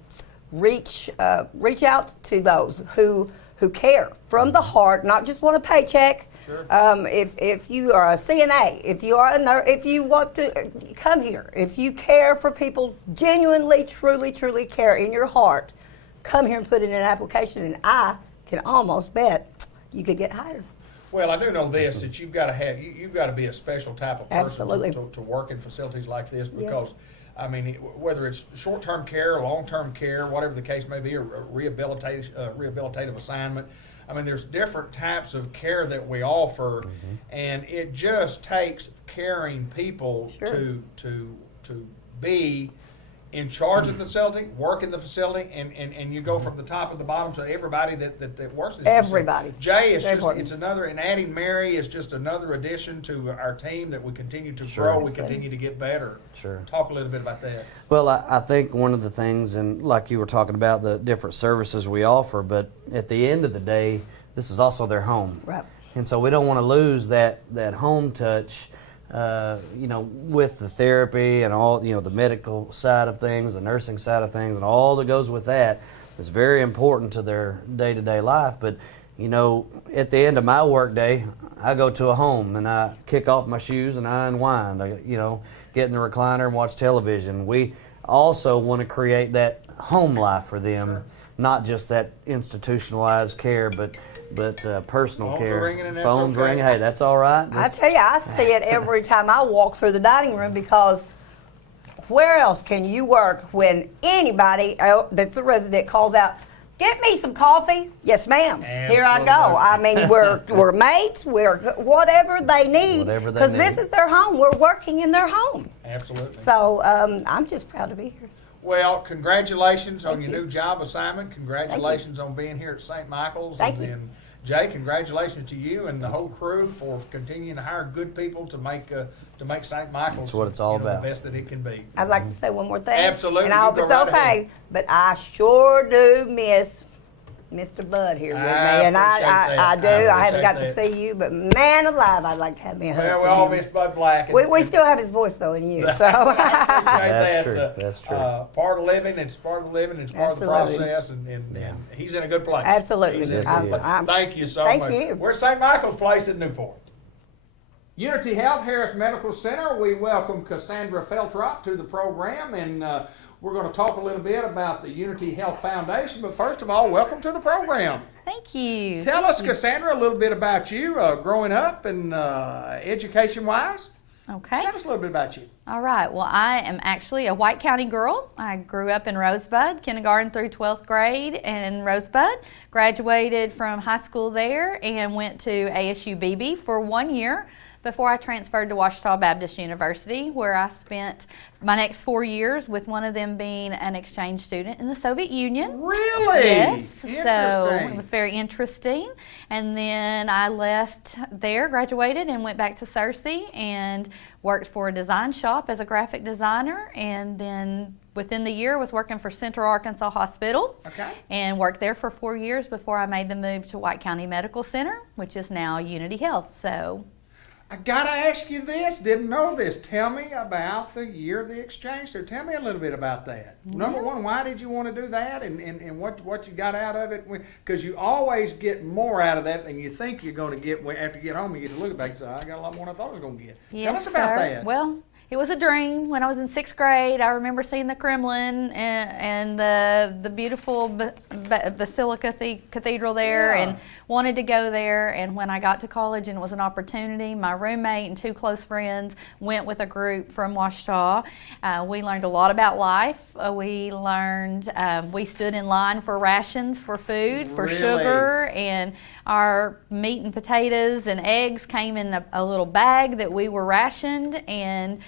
reach out to those who care from the heart, not just want a paycheck. Sure. If you are a CNA, if you are a nurse, if you want to come here, if you care for people, genuinely, truly care in your heart, come here and put in an application, and I can almost bet you could get hired. Well, I do know this, that you've got to be a special type of person Absolutely. to work in facilities like this, because I mean, whether it's short-term care, long-term care, whatever the case may be, or rehabilitative assignment, I mean, there's different types of care that we offer, and it just takes caring people to be in charge of the facility, work in the facility, and you go from the top of the bottom to everybody that works in this Everybody. facility. Jay, it's Very just important. it's another, and adding Mary is just another addition to our team that we continue to Sure. grow, we continue to get better. Sure. Talk a little bit about that. Well, I think one of the things, and like you were talking about the different services we offer, but at the end of the day, this is also their home. Right. And so we don't want to lose that home touch, with the therapy and all, the medical side of things, the nursing side of things, and all that goes with that is very important to their day-to-day life. But, at the end of my work day, I go to a home and I kick off my shoes and I unwind. I, get in the recliner and watch television. We also want to create that home life for them, not just that institutionalized care, but personal Phones care. are ringing and that's Phones okay. ringing. Hey, that's all right. I tell you, I see it every time I walk through the dining room, because where else can you work when anybody that's a resident calls out, "Get me some coffee"? Yes, ma'am. Here I go. I mean, we're mates. We're whatever they need, Whatever they because need. this is their home. We're working in their home. Absolutely. So I'm just proud to be here. Well, congratulations on Thank your you. new job assignment. Congratulations on being here at St. Michael's. Thank and you. then, Jay, congratulations to you and the whole crew for continuing to hire good people to make St. Michael's That's what it's all about. the best that it can be. I'd like to say one more thing. Absolutely. And I You hope go it's right okay. ahead. But I sure do miss Mr. Bud here with me. And appreciate that. I do. I I haven't got to appreciate see you, but man alive, I'd like to have me a hug. Well, we from all him. miss Bud Black. We still have his voice, though, in you. So That's true. That's true. Part of living, it's part of living, it's part Absolutely. of the process, and he's in a good place. Absolutely. He's in a Yes, good he place. is. Thank you so Thank much. you. We're at St. Michael's Place in Newport. Unity Health Harris Medical Center, we welcome Cassandra Feltrop to the program, and we're going to talk a little bit about the Unity Health Foundation. But first of all, welcome to the program. Thank you. Tell us, Cassandra, a little bit about you growing up and education-wise. Okay. Tell us a little bit about you. All right. Well, I am actually a White County girl. I grew up in Rosebud, kindergarten through 12th grade in Rosebud. Graduated from high school there and went to ASU BB for 1 year before I transferred to Ouachita Baptist University, where I spent my next 4 years, with one of them being an exchange student in the Soviet Union. Really? Yes. So Interesting. it was very interesting. And then I left there, graduated, and went back to Searcy and worked for a design shop as a graphic designer. And then within the year was working for Central Arkansas Hospital. Okay. And worked there for 4 years before I made the move to White County Medical Center, which is now Unity Health. So I gotta ask you this, didn't know this. Tell me about the year of the exchange there. Tell me a little bit about that. Number one, why did you want to do that, and what you got out of it? Because you always get more out of that than you think you're going to get after you get home. You get to look back and say, I got a lot more than I thought I was going to get. yes, Tell us about sir. that. Well, it was a dream. When I was in 6th grade, I remember seeing the Kremlin and the beautiful Basilica Cathedral there, Yeah. and wanted to go there. And when I got to college and it was an opportunity, my roommate and 2 close friends went with a group from Ouachita. We learned a lot about life. We learned, we stood in line for rations, for food, for Really? sugar, and our meat and potatoes and eggs came in a little bag that we were rationed, and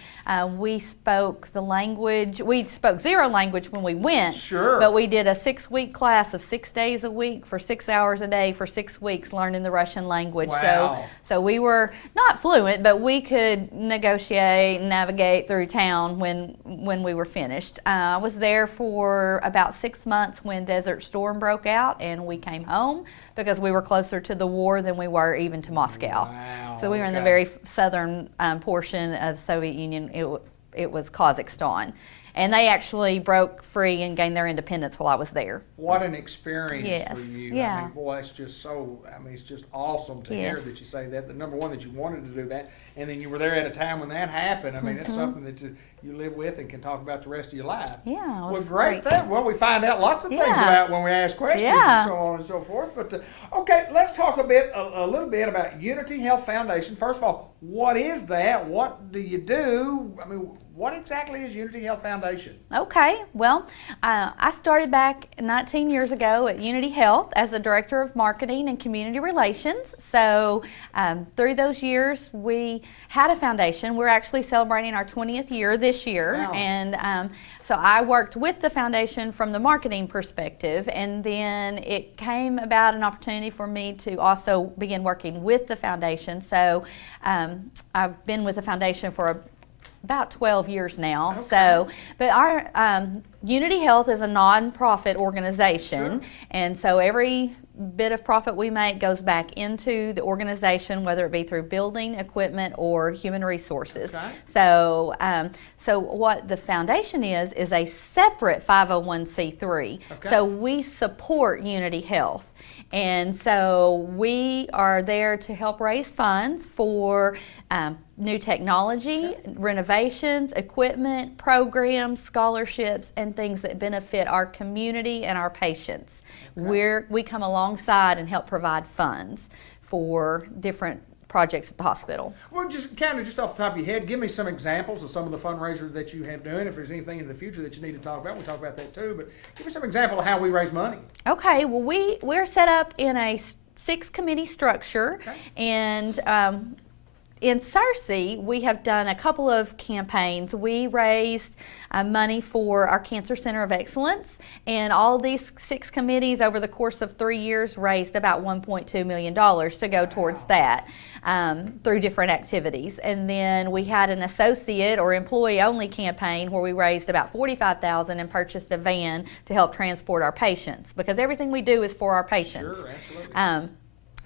we spoke the language. We spoke 0 language when we went, Sure. but we did a 6-week class of 6 days a week for 6 hours a day for 6 weeks learning the Russian language. Wow. So we were not fluent, but we could negotiate and navigate through town when we were finished. I was there for about 6 months when Desert Storm broke out, and we came home because we were closer to the war than we were even to Moscow. Wow, So we were in the okay. very southern portion of Soviet Union. It was Kazakhstan. And they actually broke free and gained their independence while I was there. What an experience Yes, for you. I yeah. mean, boy, it's just so, it's just awesome to hear Yes. that you say that. The number one, that you wanted to do that, and then you were there at a time when that happened. I mean, it's something that you live with and can talk about the rest of your life. Yeah, it Well, was great thing. Well, we find out lots of things Yeah. about when we ask questions Yeah. and so on and so forth. But okay, let's talk a little bit about Unity Health Foundation. First of all, what is that? What do you do? I mean, what exactly is Unity Health Foundation? Okay, well, I started back 19 years ago at Unity Health as the Director of Marketing and Community Relations. So through those years, we had a foundation. We're actually celebrating our 20th year this year. Wow. And so I worked with the foundation from the marketing perspective, and then it came about an opportunity for me to also begin working with the foundation. So I've been with the foundation for about 12 years now. Okay. So, but our Unity Health is a nonprofit organization, Sure. and so every bit of profit we make goes back into the organization, whether it be through building, equipment, or human resources. Okay. So, so what the foundation is a separate 501c3. Okay. So we support Unity Health. And so we are there to help raise funds for new technology, renovations, equipment, programs, scholarships, and things that benefit our community and our patients. We come alongside and help provide funds for different projects at the hospital. Well, just off the top of your head, give me some examples of some of the fundraisers that you have done. If there's anything in the future that you need to talk about, we'll talk about that too. But give me some example of how we raise money. Okay, well, we're set up in a 6-committee structure, Okay. and in Searcy, we have done a couple of campaigns. We raised money for our Cancer Center of Excellence, and all these 6 committees over the course of 3 years raised about $1.2 million to go towards that through different activities. And then we had an associate or employee-only campaign where we raised about $45,000 and purchased a van to help transport our patients, because everything we do is for our patients. Sure, absolutely.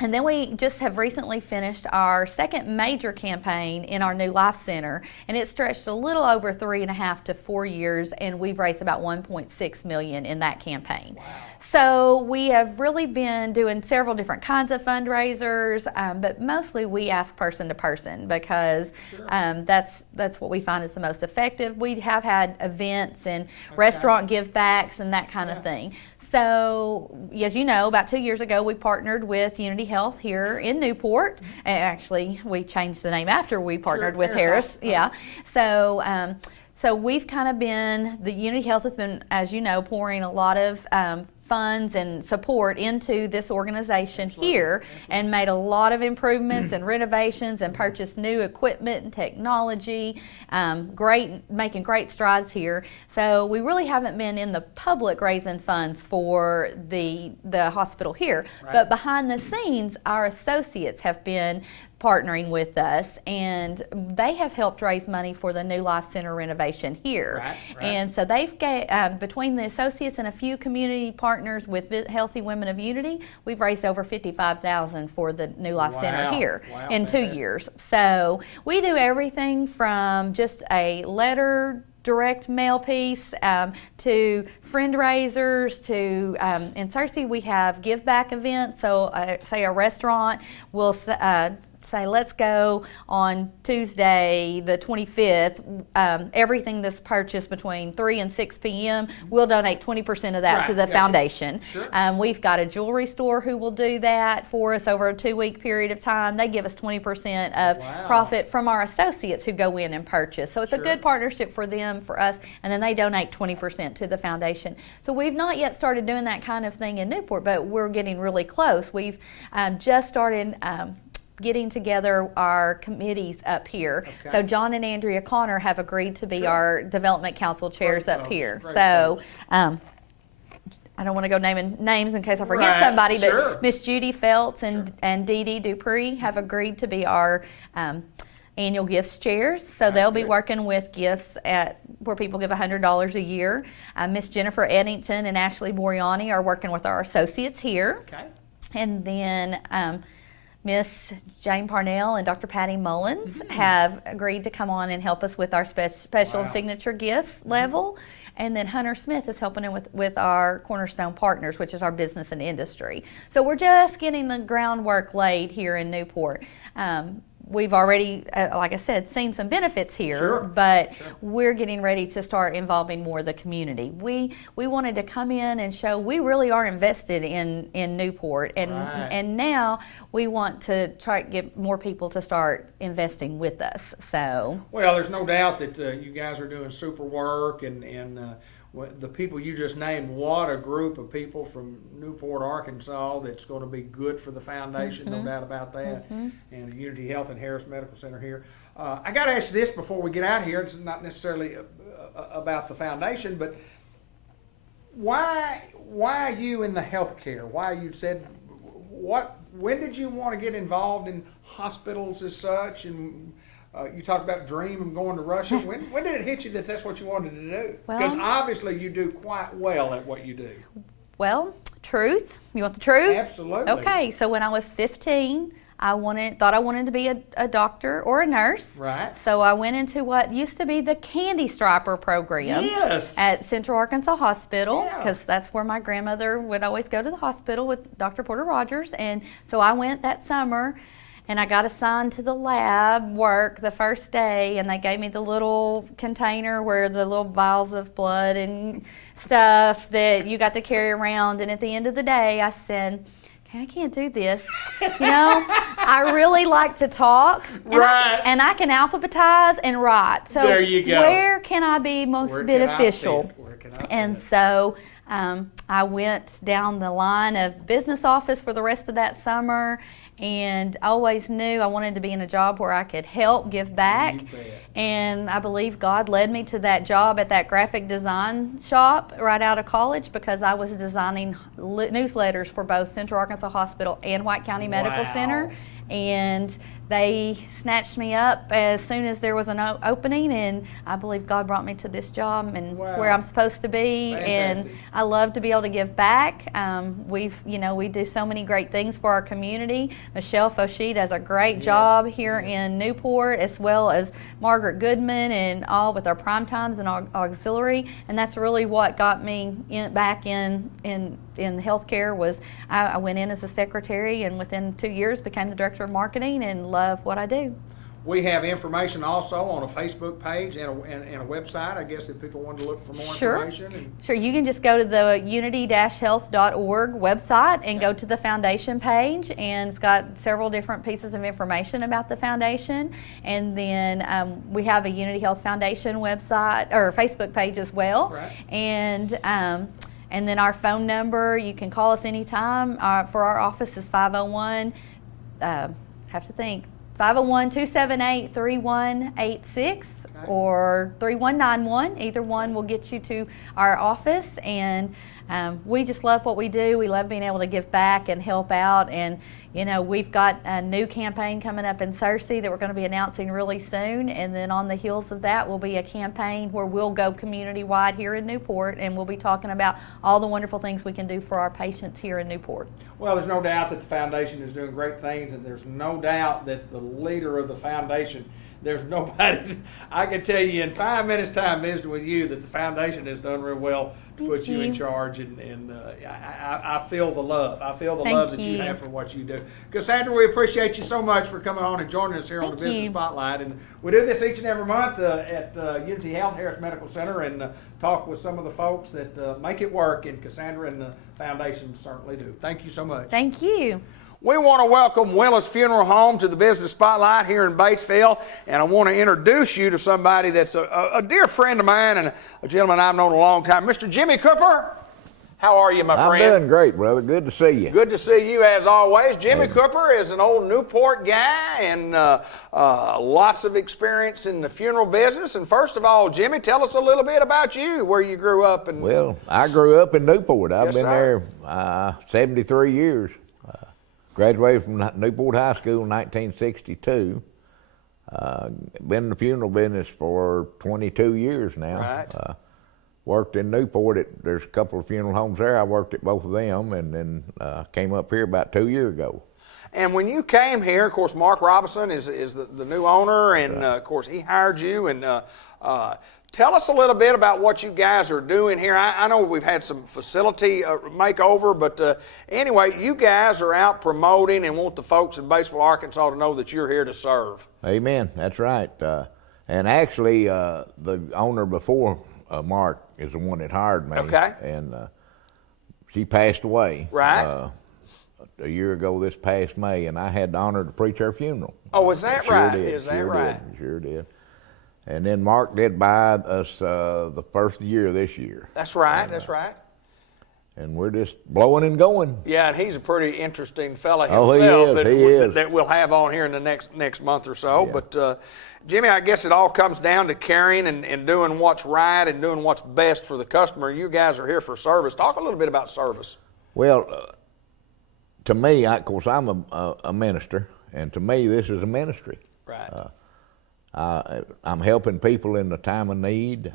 And then we just have recently finished our second major campaign in our new Life Center, and it stretched a little over 3.5 to 4 years, and we've raised about $1.6 million in that campaign. Wow. So we have really been doing several different kinds of fundraisers, but mostly we ask person to person because that's what we find is the most effective. We have had events and restaurant give backs and that kind of thing. So, as you know, about 2 years ago, we partnered with Unity Health here in Newport. And actually, we changed the name after we partnered with Harris. Yeah. So, so we've kind of been, the Unity Health has been, as you know, pouring a lot of funds and support into this organization here and made a lot of improvements and renovations and purchased new equipment and technology, making great strides here. So we really haven't been in the public raising funds for the hospital here, but behind the scenes, our associates have been partnering with us, and they have helped raise money for the new Life Center renovation here. And so they've between the associates and a few community partners with Healthy Women of Unity, we've raised over $55,000 for the new Life Center here in 2 years. So we do everything from just a letter direct mail piece to fundraisers to in Searcy we have give back events. So say a restaurant will say, let's go on Tuesday the 25th, everything that's purchased between 3 and 6 p.m., we'll donate 20% of that to the foundation. We've got a jewelry store who will do that for us over a 2-week period of time. They give us 20% of profit from our associates who go in and purchase. So it's a good partnership for them, for us, and then they donate 20% to the foundation. So we've not yet started doing that kind of thing in Newport, but we're getting really close. We've just started getting together our committees up here. So John and Andrea Connor have agreed to be our development council chairs up here. So I don't want to go naming names in case I forget somebody, but Miss Judy Feltz and Dee Dee Dupree have agreed to be our annual gifts chairs. So they'll be working with gifts where people give $100 a year. Miss Jennifer Eddington and Ashley Boriani are working with our associates here. And then Miss Jane Parnell and Dr. Patty Mullins have agreed to come on and help us with our special signature gifts level. And then Hunter Smith is helping in with our Cornerstone Partners, which is our business and industry. So we're just getting the groundwork laid here in Newport. We've already, like I said, seen some benefits here, but we're getting ready to start involving more of the community. We wanted to come in and show we really are invested in Newport, and now we want to try to get more people to start investing with us. So, well, there's no doubt that you guys are doing super work, and the people you just named, what a group of people from Newport, Arkansas that's going to be good for the foundation, no doubt about that, and Unity Health and Harris Medical Center here. I got to ask you this before we get out of here. It's not necessarily about the foundation, but why you in the healthcare? Why you said, when did you want to get involved in hospitals as such, and you talked about dream of going to Russia. When did it hit you that that's what you wanted to do? Because obviously you do quite well at what you do. Well, truth. You want the truth? Absolutely. Okay, so when I was 15, I thought I wanted to be a doctor or a nurse. So I went into what used to be the Candy Striper program at Central Arkansas Hospital, because that's where my grandmother would always go to the hospital with Dr. Porter Rogers. And so I went that summer, and I got assigned to the lab work the first day, and they gave me the little container where the little vials of blood and stuff that you got to carry around. And at the end of the day, I said, okay, I can't do this. You know, I really like to talk, and I can alphabetize and write. So there you go. Where can I be most beneficial? And so I went down the line of business office for the rest of that summer, and I always knew I wanted to be in a job where I could help give back. And I believe God led me to that job at that graphic design shop right out of college, because I was designing newsletters for both Central Arkansas Hospital and White County Medical Center. And they snatched me up as soon as there was an opening, and I believe God brought me to this job, and it's where I'm supposed to be. Fantastic. And I love to be able to give back. We do so many great things for our community. Michelle Fauci does a great job here in Newport, as well as Margaret Goodman and all with our prime times and auxiliary. And that's really what got me back in healthcare. Was I went in as a secretary, and within 2 years became the director of marketing, and love what I do. We have information also on a Facebook page and a website, I guess, if people want to look for more Sure. information. Sure, you can just go to the unity-health.org website and go to the foundation page, and it's got several different pieces of information about the foundation. And then we have a Unity Health Foundation website or Facebook page as well. Right. And then our phone number, you can call us anytime. For our office is 501, have to think, 501-278-3186 or 3191. Either one will get you to our office. And we just love what we do. We love being able to give back and help out. And we've got a new campaign coming up in Searcy that we're going to be announcing really soon. And then on the heels of that will be a campaign where we'll go community-wide here in Newport, and we'll be talking about all the wonderful things we can do for our patients here in Newport. Well, there's no doubt that the foundation is doing great things, and there's no doubt that the leader of the foundation, there's nobody, I can tell you in 5 minutes time visiting with you that the foundation has done real well to put you in charge, and I feel the love. I feel the love that you have for what you do. Cassandra, we appreciate you so much for coming on and joining us here on the Business Spotlight. And we do this each and every month at Unity Health Harris Medical Center, and talk with some of the folks that make it work, and Cassandra and the foundation certainly do. Thank you so much. Thank you. We want to welcome Willis Funeral Home to the Business Spotlight here in Batesville, and I want to introduce you to somebody that's a dear friend of mine and a gentleman I've known a long time, Mr. Jimmy Cooper. How are you, my friend? I'm doing great, brother. Good to see you. Good to see you as always. Jimmy Cooper is an old Newport guy and lots of experience in the funeral business. And first of all, Jimmy, tell us a little bit about you, where you grew up. Well, I grew up in Newport. I've been sir. there 73 years. Graduated from Newport High School in 1962. Been in the funeral business for 22 years now. Right. Worked in Newport. There's a couple of funeral homes there. I worked at both of them, and then came up here about 2 years ago. And when you came here, of course, Mark Robinson is the new owner, and of course, he hired you. And tell us a little bit about what you guys are doing here. I know we've had some facility makeover, but anyway, you guys are out promoting and want the folks in Batesville, Arkansas to know that you're here to serve. Amen. That's right. And actually, the owner before Mark is the one that hired me. Okay. And she passed away. Right. A year ago this past May, and I had the honor to preach her funeral. Oh, is that right? Did. Is that right? Sure did. And then Mark did buy us the first year this year. That's right. That's right. And we're just blowing and going. Yeah, and he's a pretty interesting fella Oh, himself he is. that we'll have on here in the next month or so. Yeah. But Jimmy, I guess it all comes down to caring and doing what's right and doing what's best for the customer. You guys are here for service. Talk a little bit about service. Well, to me, of course, I'm a minister, and to me, this is a ministry. Right. I'm helping people in the time of need,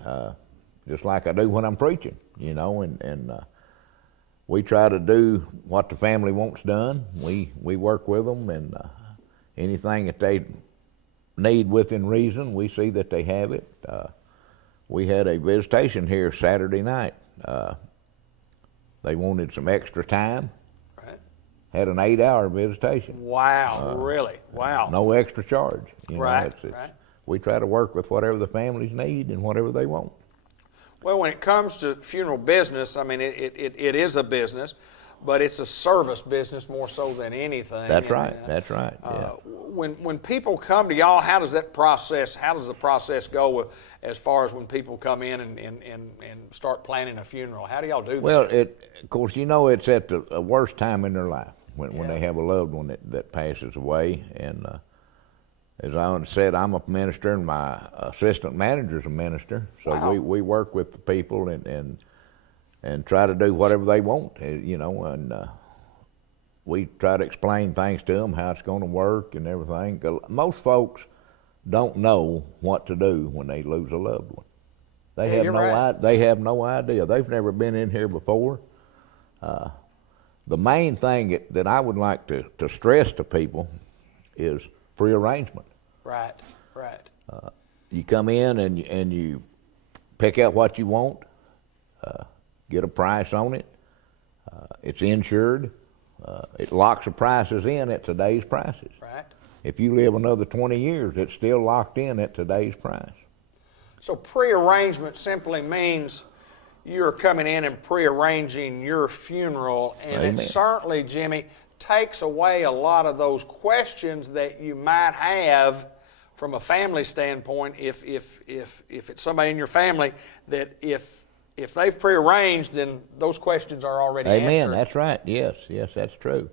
just like I do when I'm preaching, and we try to do what the family wants done. We work with them, and anything that they need within reason, we see that they have it. We had a visitation here Saturday night. They wanted some extra time. Right. Had an 8-hour visitation. Wow, really? Wow. No extra charge. Right, It's, right. We try to work with whatever the families need and whatever they want. Well, when it comes to funeral business, I mean, it is a business, but it's a service business more so than anything. That's right. That's right. Yeah. When people come to y'all, how does the process go as far as when people come in and start planning a funeral? How do y'all do that? Well, of course, it's at the worst time in their life when they have a loved one that passes away. And as I said, I'm a minister, and my assistant manager's a minister. So wow. we work with the people and try to do whatever they want, and we try to explain things to them, how it's going to work and everything. 'Cause most folks don't know what to do when they lose a loved one. They have you're no right. they have no idea. They've never been in here before. The main thing that I would like to stress to people is prearrangement. Right, right. You come in and you pick out what you want, get a price on it. It's insured. It locks the prices in at today's prices. Right. If you live another 20 years, it's still locked in at today's price. So prearrangement simply means you're coming in and prearranging your funeral, and Amen. it certainly, Jimmy, takes away a lot of those questions that you might have from a family standpoint. If it's somebody in your family that if they've prearranged, then those questions are already Amen. answered. That's right. Yes, that's true.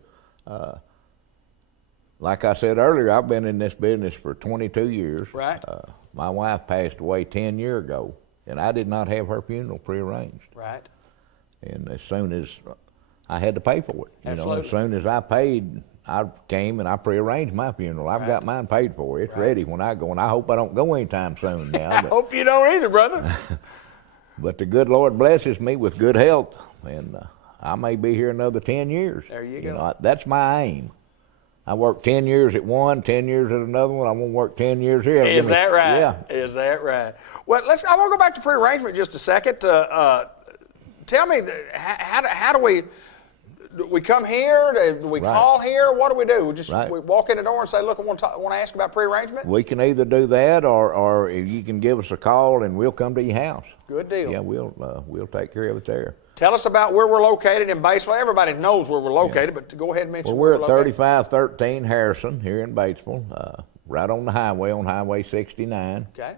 Like I said earlier, I've been in this business for 22 years. Right. My wife passed away 10 years ago, and I did not have her funeral prearranged. Right. And as soon as I had to pay for it, Absolutely. as soon as I paid, I came and I prearranged my funeral. I've got mine paid for. It's ready when I go, and I hope I don't go anytime soon now. I hope you don't either, brother. But the good Lord blesses me with good health, and I may be here another 10 years. There you go. That's my aim. I worked 10 years at one, 10 years at another one. I'm going to work 10 years here. Is that right? Yeah. Is that right? Well, I want to go back to prearrangement just a second. Tell me, how do we come here? Do we Right. call here? What do we do? Right. We walk in the door and say, look, I want to ask about prearrangement? We can either do that, or if you can give us a call and we'll come to your house. Good deal. Yeah, we'll take care of it there. Tell us about where we're located in Batesville. Everybody knows where we're located, but go ahead and mention Well, where we're at located. 3513 Harrison here in Batesville, right on the highway, on Highway 69. Okay.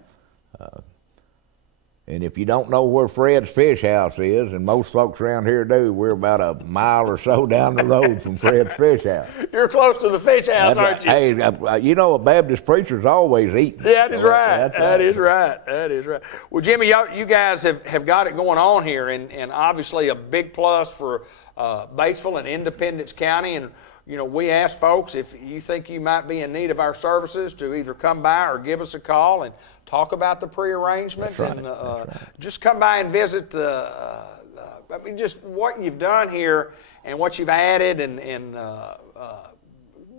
And if you don't know where Fred's Fish House is, and most folks around here do, we're about a mile or so down the road from Fred's Fish House. You're close to the fish house, That's aren't right. you? Hey, you know, a Baptist preacher's always eating. That is So right. that's That is right. That is right. Well, Jimmy, you guys have got it going on here, and obviously a big plus for Batesville and Independence County. And we ask folks, if you think you might be in need of our services, to either come by or give us a call and talk about the prearrangement. That's right. And That's right. just come by and visit. Just what you've done here and what you've added, and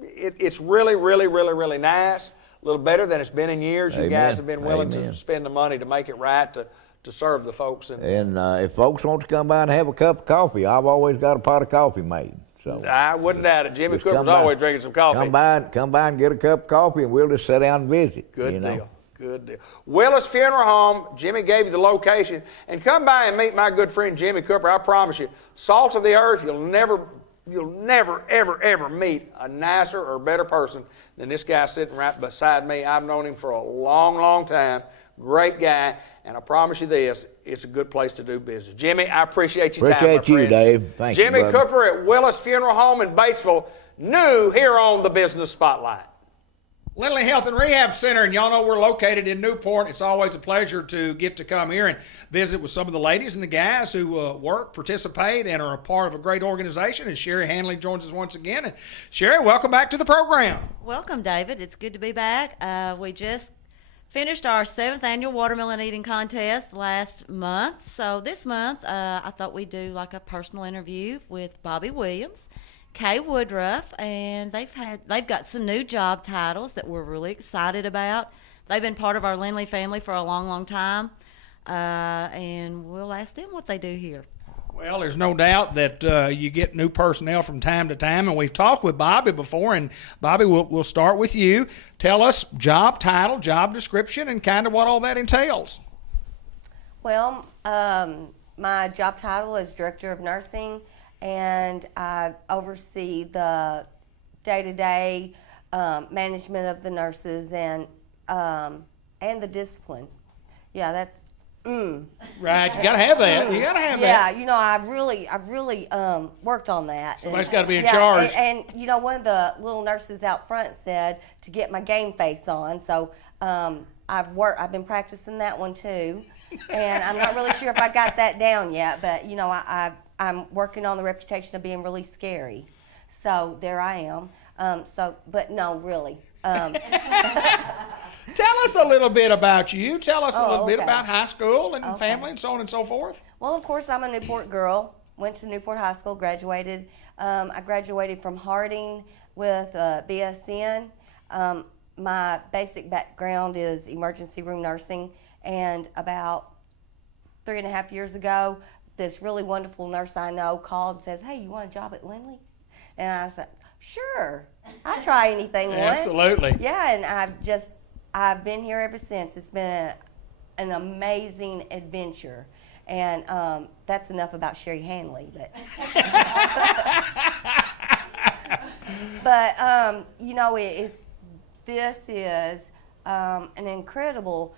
it's really, really, really, really nice. A little better than it's been in years. You Amen. guys have been willing Amen. to spend the money to make it right to serve the folks. And if folks want to come by and have a cup of coffee, I've always got a pot of coffee made. So I wouldn't doubt it. Jimmy just come Cooper's by. always drinking some coffee. Come by and get a cup of coffee, and we'll just sit down and visit. Good you know? deal. Good deal. Willis Funeral Home, Jimmy gave you the location. And come by and meet my good friend Jimmy Cooper. I promise you, salt of the earth, you'll never, ever, ever meet a nicer or better person than this guy sitting right beside me. I've known him for a long, long time. Great guy. And I promise you this, it's a good place to do business. Jimmy, I appreciate your time, my Appreciate you, friend. Dave. Thank you, Jimmy brother. Cooper at Willis Funeral Home in Batesville, new here on the Business Spotlight. Lindley Health and Rehab Center, and y'all know we're located in Newport. It's always a pleasure to get to come here and visit with some of the ladies and the guys who work, participate, and are a part of a great organization. And Sherry Hanley joins us once again. And Sherry, welcome back to the program. Welcome, David. It's good to be back. We just finished our 7th annual watermelon eating contest last month. So this month, I thought we'd do like a personal interview with Bobby Williams, Kay Woodruff, and they've got some new job titles that we're really excited about. They've been part of our Lindley family for a long, long time, and we'll ask them what they do here. Well, there's no doubt that you get new personnel from time to time, and we've talked with Bobby before. And Bobby, we'll start with you. Tell us job title, job description, and kind of what all that entails. Well, my job title is Director of Nursing, and I oversee the day-to-day management of the nurses and the discipline. Yeah, that's. Right, you got to have that. You got to have that. Yeah, I've really worked on that. Somebody's got to be in charge. And one of the little nurses out front said to get my game face on. So I've been practicing that one too, and I'm not really sure if I got that down yet. But I'm working on the reputation of being really scary. So there I am. But no, really. Tell us a little bit about you. Tell us a little bit okay. about high school and Okay. family and so on and so forth. Well, of course, I'm a Newport girl. Went to Newport High School, graduated. I graduated from Harding with a BSN. My basic background is emergency room nursing, and about 3.5 years ago, this really wonderful nurse I know called and says, "Hey, you want a job at Lindley?" And I said, "Sure, I'll try anything once." Absolutely. Yeah, and I've been here ever since. It's been an amazing adventure. And that's enough about Sherry Hanley. But you know, this is an incredible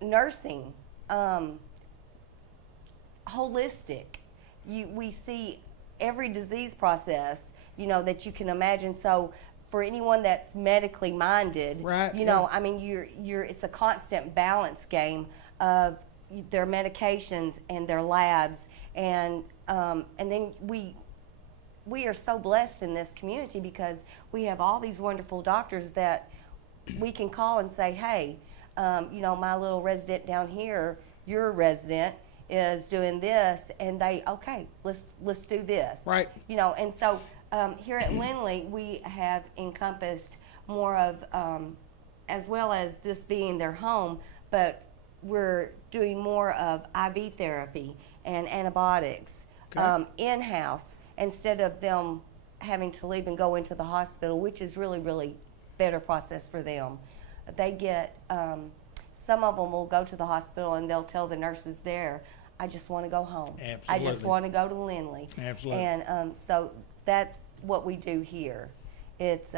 nursing, holistic. We see every disease process, you know, that you can imagine. So for anyone that's medically minded, Right, you know, I mean, it's a constant balance game of their medications and their labs, and then we are so blessed in this community because we have all these wonderful doctors that we can call and say, "Hey, you know, my little resident down here, your resident is doing this," and okay, let's do this, Right. You know, and so here at Lindley we have encompassed more of, as well as this being their home, but we're doing more of IV therapy and antibiotics in-house instead of them having to leave and go into the hospital, which is really, really better process for them. They get, some of them will go to the hospital and they'll tell the nurses there, "I just want to go home. Absolutely. I just want to go to Lindley." Absolutely. And so that's what we do here. It's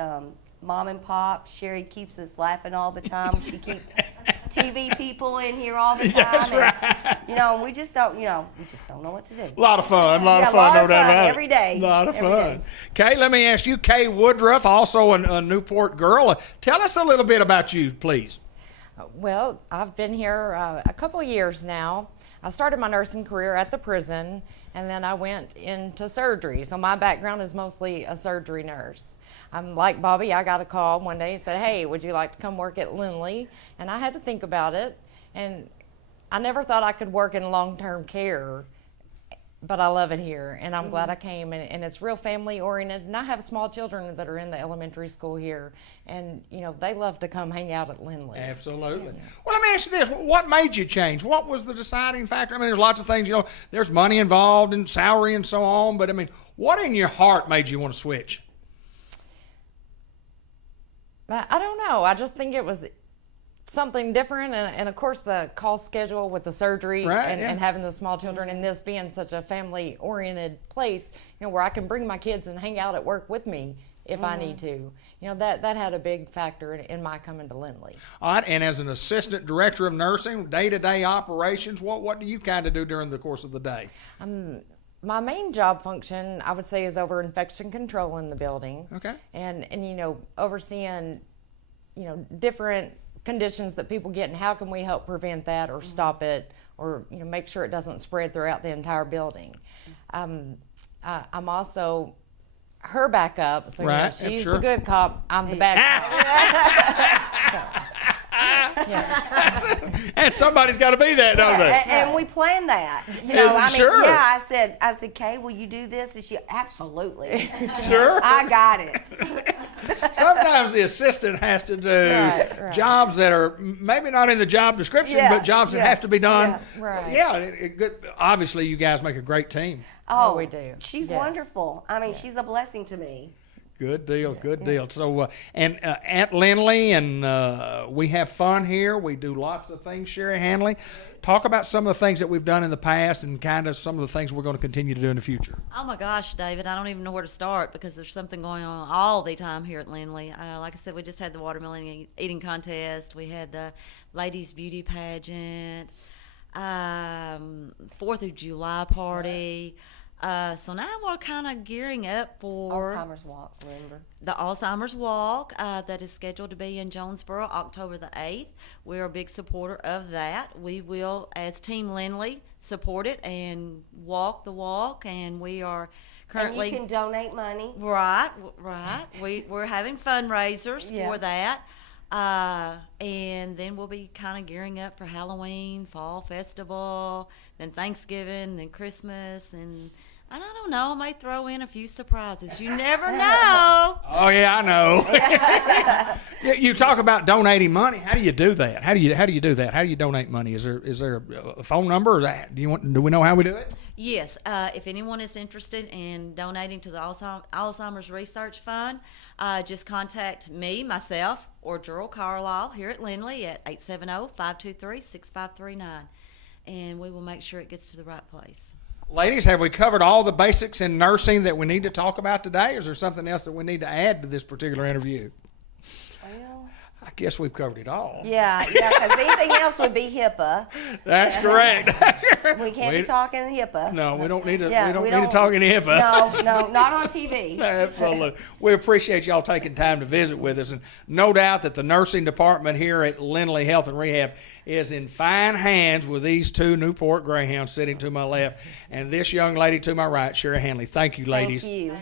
mom and pop. Sherry keeps us laughing all the time. She keeps TV people in here all the time. That's and, right. you know, we just don't know what to do. A lot of fun, Yeah, no doubt about it. every day. A lot of every fun. day. Kay, let me ask you, Kay Woodruff, also a Newport girl. Tell us a little bit about you, please. Well, I've been here a couple of years now. I started my nursing career at the prison, and then I went into surgery. So my background is mostly a surgery nurse. I'm like Bobby, I got a call one day and said, "Hey, would you like to come work at Lindley?" And I had to think about it, and I never thought I could work in long-term care, but I love it here, and I'm glad I came, and it's real family-oriented, and I have small children that are in the elementary school here, and, you know, they love to come hang out at Lindley. Absolutely. Well, let me ask you this. What made you change? What was the deciding factor? I mean, there's lots of things, you know, there's money involved and salary and so on, but I mean, what in your heart made you want to switch? I don't know. I just think it was something different, and of course the call schedule with the surgery Right, and, yeah. and having the small children, and this being such a family-oriented place, you know, where I can bring my kids and hang out at work with me if I need to. You know, that had a big factor in my coming to Lindley. All right, and as an assistant director of nursing, day-to-day operations, what do you kind of do during the course of the day? My main job function, I would say, is over infection control in the building. Okay. And you know, overseeing, you know, different conditions that people get and how can we help prevent that or stop it, or, you know, make sure it doesn't spread throughout the entire building. I'm also her backup, so you know, Right, she's sure. the good cop, I'm the bad cop. And somebody's got to be that, don't they? And we planned that. You know, I mean, Sure. yeah, I said, "Kay, will you do this?" And she, "Absolutely." Sure. I got it. Sometimes the assistant has to do Right. jobs that are maybe not in the job description, Yeah, but jobs that yeah, have to be done. yeah, right. Yeah, obviously you guys make a great team. Oh, we do. She's Yes. wonderful. I mean, she's a blessing to me. Good deal, good deal. So, at Lindley, and we have fun here. We do lots of things, Sherry Hanley. Talk about some of the things that we've done in the past and kind of some of the things we're going to continue to do in the future. Oh my gosh, David, I don't even know where to start because there's something going on all the time here at Lindley. Like I said, we just had the watermelon eating contest. We had the ladies' beauty pageant, 4th of July party. So now we're kind of gearing up for Alzheimer's Walk, remember? the Alzheimer's Walk that is scheduled to be in Jonesboro October the 8th. We're a big supporter of that. We will, as Team Lindley, support it and walk the walk. And we are currently. And you can donate money. Right. We're having fundraisers Yeah. for that. And then we'll be kind of gearing up for Halloween, Fall Festival, then Thanksgiving, then Christmas, and I don't know, I may throw in a few surprises. You never know. Oh yeah, I know. You talk about donating money. How do you do that? How do you do that? How do you donate money? Is there a phone number? Or do we know how we do it? Yes, if anyone is interested in donating to the Alzheimer's Research Fund, just contact me, myself, or Gerald Carlisle here at Lindley at 870-523-6539, and we will make sure it gets to the right place. Ladies, have we covered all the basics in nursing that we need to talk about today, or is there something else that we need to add to this particular interview? Well, I guess we've covered it all. yeah, because anything else would be HIPAA. That's correct. We can't be talking HIPAA. No, we don't need to. Yeah, we don't need to talk any HIPAA. No, not on TV. Absolutely. We appreciate y'all taking time to visit with us, and no doubt that the nursing department here at Lindley Health and Rehab is in fine hands with these two Newport Greyhounds sitting to my left and this young lady to my right, Sherry Hanley. Thank you, ladies. Thank you.